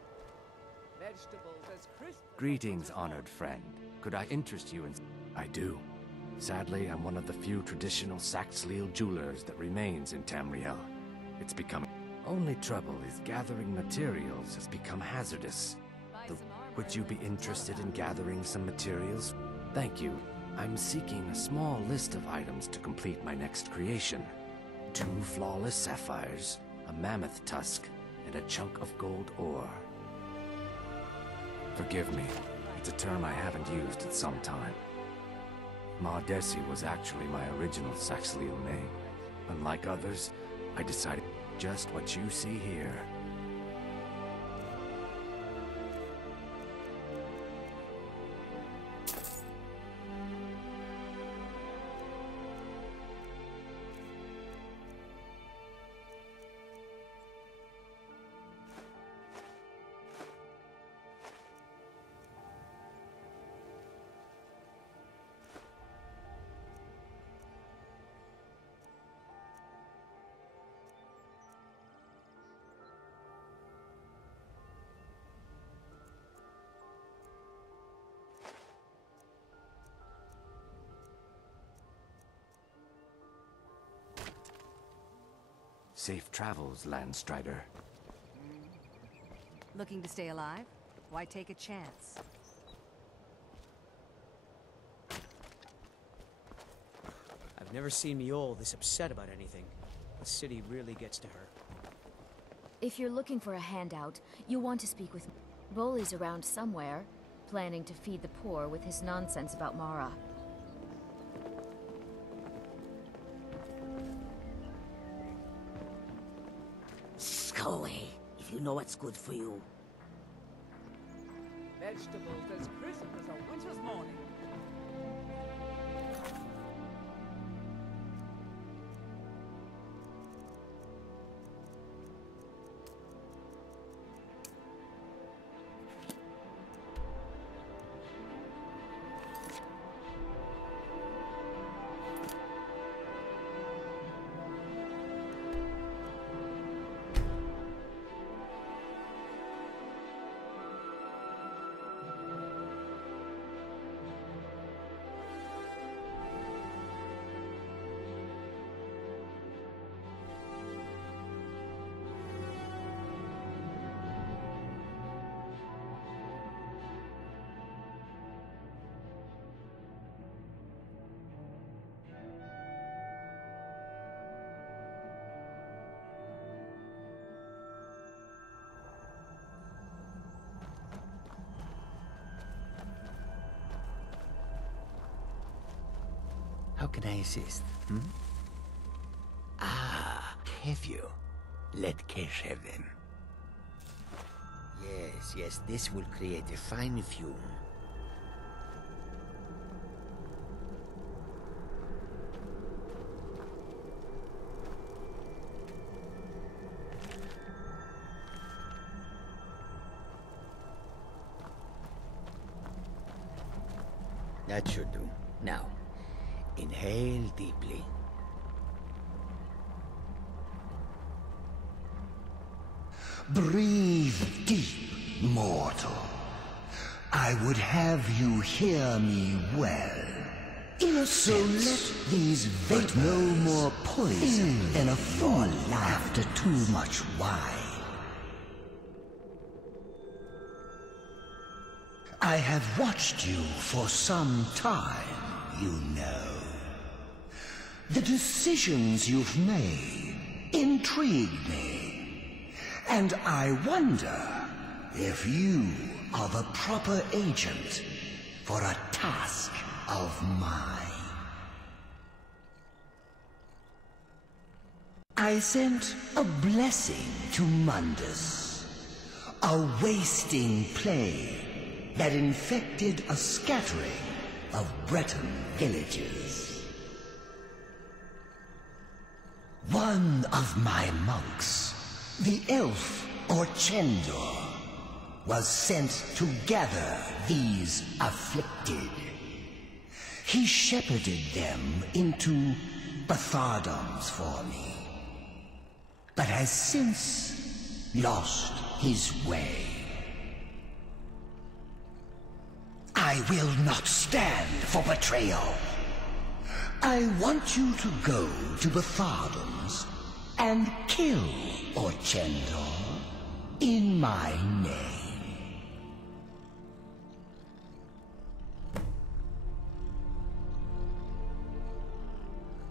Vegetables as crisp. Greetings, honored friend. Could I interest you in... I do. Sadly, I'm one of the few traditional Saxhleel jewelers that remains in Tamriel. It's become... Only trouble is gathering materials has become hazardous. Would you be interested in gathering some materials? Thank you. I'm seeking a small list of items to complete my next creation. 2 flawless sapphires, a mammoth tusk, and a chunk of gold ore. Forgive me, it's a term I haven't used in some time. Mardesi was actually my original Saxhleel name. Unlike others, I decided just what you see here. Safe travels, Landstrider. Looking to stay alive? Why take a chance? I've never seen Miol this upset about anything. The city really gets to her. If you're looking for a handout, you'll want to speak with Bolly's around somewhere, planning to feed the poor with his nonsense about Mara. Go away, if you know what's good for you. Vegetables as crisp as a winter's morning. How can I assist? Hmm? Ah, have you? Let Kesh have them. Yes, this will create a fine fume. That should do. Now, inhale deeply. Breathe deep, mortal. I would have you hear me well. So let these vapors no more poison than a fool after too much wine. I have watched you for some time, you know. The decisions you've made intrigue me, and I wonder if you are the proper agent for a task of mine. I sent a blessing to Mundus, a wasting plague that infected a scattering of Breton villages. One of my monks, the elf Orchendor, was sent to gather these afflicted. He shepherded them into Bathardums for me, but has since lost his way. I will not stand for betrayal. I want you to go to Bathardums and kill Orchendor in my name.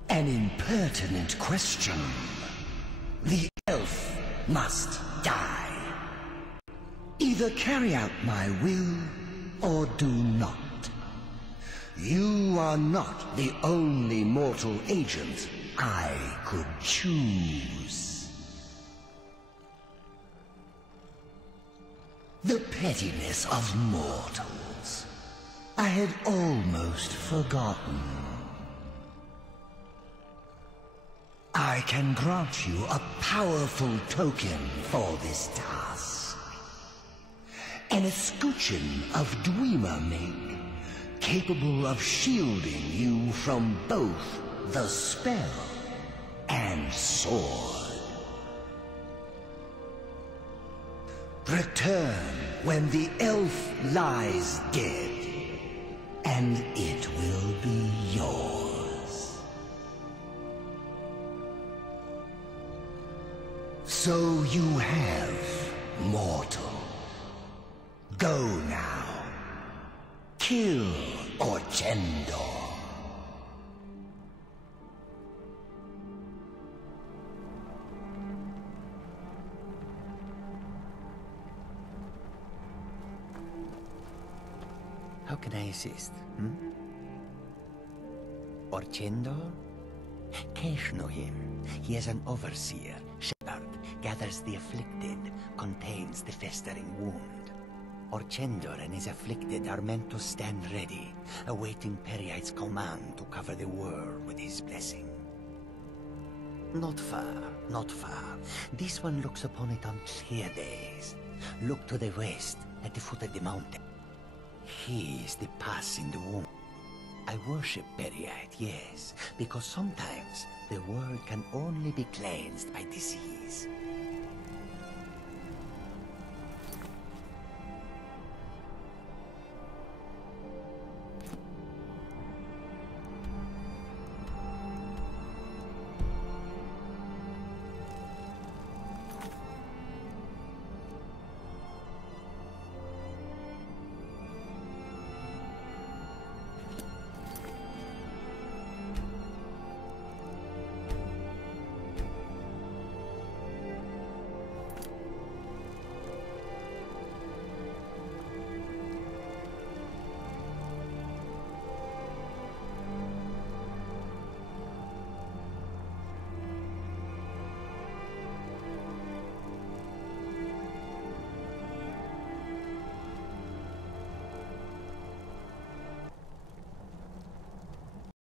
An impertinent question. The elf must die. Either carry out my will or do not. You are not the only mortal agent I could choose. The pettiness of mortals. I had almost forgotten. I can grant you a powerful token for this task. An escutcheon of Dwemer make, capable of shielding you from both the spell and sword. Return when the elf lies dead, and it will be yours. So you have, mortal. Go now. Kill Orchendor. How can I assist, Orchendor? Kesh know him. He is an overseer. Shepherd gathers the afflicted, contains the festering wound. Orchendor and his afflicted are meant to stand ready, awaiting Periite's command to cover the world with his blessing. Not far, not far. This one looks upon it on clear days. Look to the west, at the foot of the mountain. He is the pass in the womb. I worship Periite, yes, because sometimes the world can only be cleansed by disease.